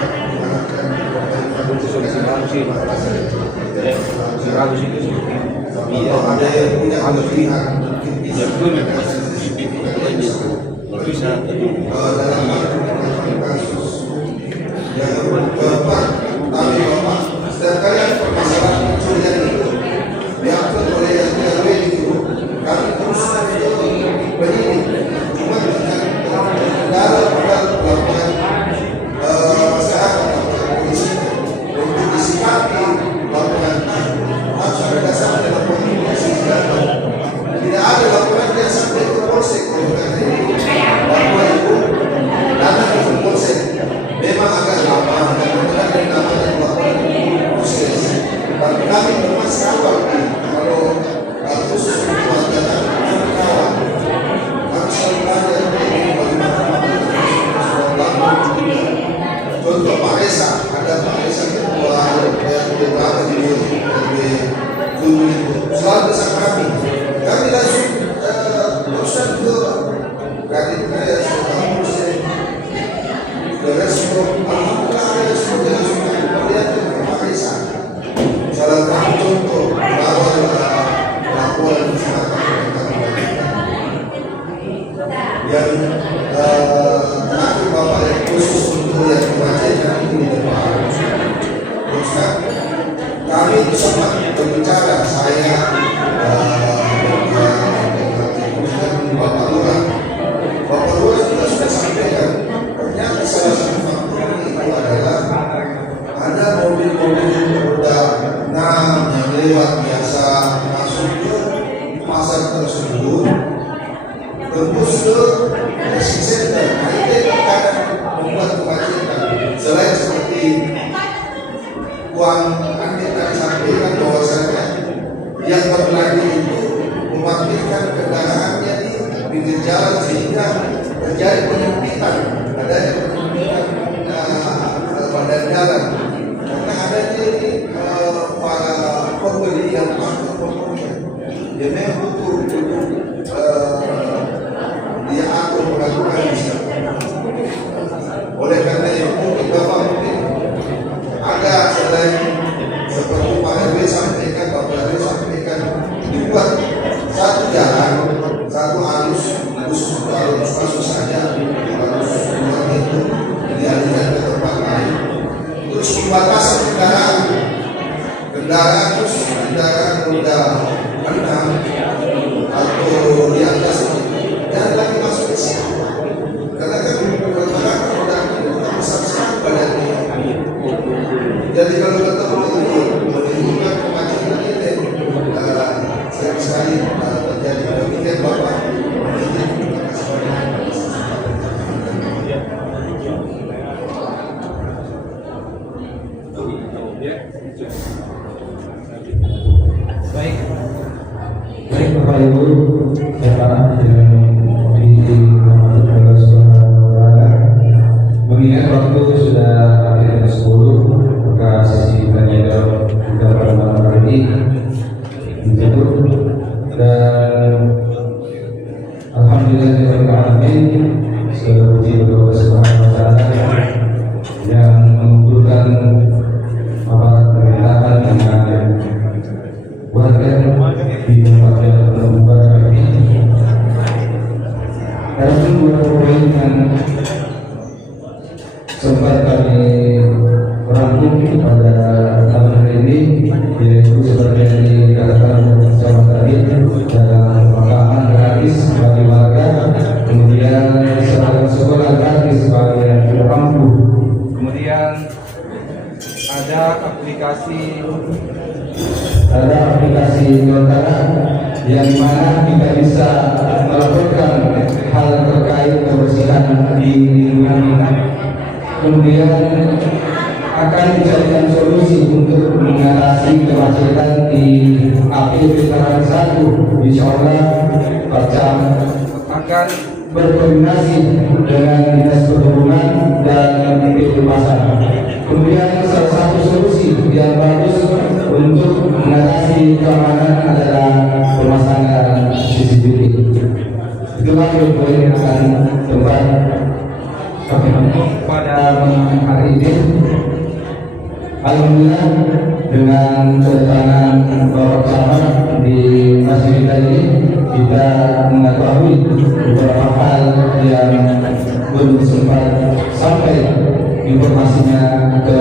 kalau ada yang punya kelebihan mungkin bisa menggunakan CCTV dalam kasus yang keempat tapi Bapak setiap kali ada permasalahan pencurian itu diatur oleh RW itu kami terus penyidik cuma dengan kendala pada laporan masyarakat atau polisi itu sempat berbicara saya Bapak Lurah. Bapak Lurah juga sudah sampaikan, ternyata salah satu faktor itu adalah ada mobil-mobil roda 6 yang lewat biasa masuk ke pasar tersebut, tembus ke racing center. Nah, itu yang akan membuat kemacetan. Selain seperti uang Andi tadi sampaikan bahwasanya yang berbelanja itu memarkirkan kendaraannya di pinggir jalan sehingga terjadi penyempitan, adanya penyempitan badan jalan karena adanya para pembeli yang masuk pembeli dia memang butuh dia atur melakukan bisa. Oleh karena itu Bapak mungkin ada selain seperti Pak RW sampaikan, Bapak RW sampaikan dibuat satu jalan, satu arus khusus untuk arus masuk saja, arus keluar itu dialihkan ke tempat lain. Terus pembatasan kendaraan khusus kendaraan roda 6 atau di atas dan lagi masuk ke sini. Karena kan kendaraan roda itu besar sekali badannya. Jadi kalau ketemu itu menimbulkan kemacetan ini sering sekali terjadi. Demikian Bapak. Baik Bapak Ibu, saya para Allah Subhanahu wa Ta'ala. Mengingat waktu sudah hampir 10, maka sesi kajian kita pada malam hari ini ditutup dan alhamdulillahirobbilalamin, segala puji bagi Allah Subhanahu wa Ta'ala yang mengumpulkan aparat pemerintahan dengan warga di tempat yang berubah ini. Ada beberapa poin yang sempat kami rangkum pada tahun hari ini, yaitu seperti yang dikatakan sama tadi, dalam makanan gratis bagi warga, kemudian sekolah gratis bagi yang tidak mampu, kemudian ada aplikasi Notara yang mana kita bisa melaporkan hal terkait kebersihan di lingkungan kita. Kemudian akan dicarikan solusi untuk mengatasi kemacetan di akhir putaran 1. Insya Allah Pacam akan berkoordinasi dengan Dinas Perhubungan dan PPD Pasar. Kemudian salah satu solusi yang bagus untuk mengatasi keamanan adalah pemasangan CCTV. Itulah poin yang akan tempat kami pada hari ini. Alhamdulillah dengan kedatangan Bapak Camat di masjid kita ini, kita mengetahui beberapa hal yang belum sempat sampai informasinya ke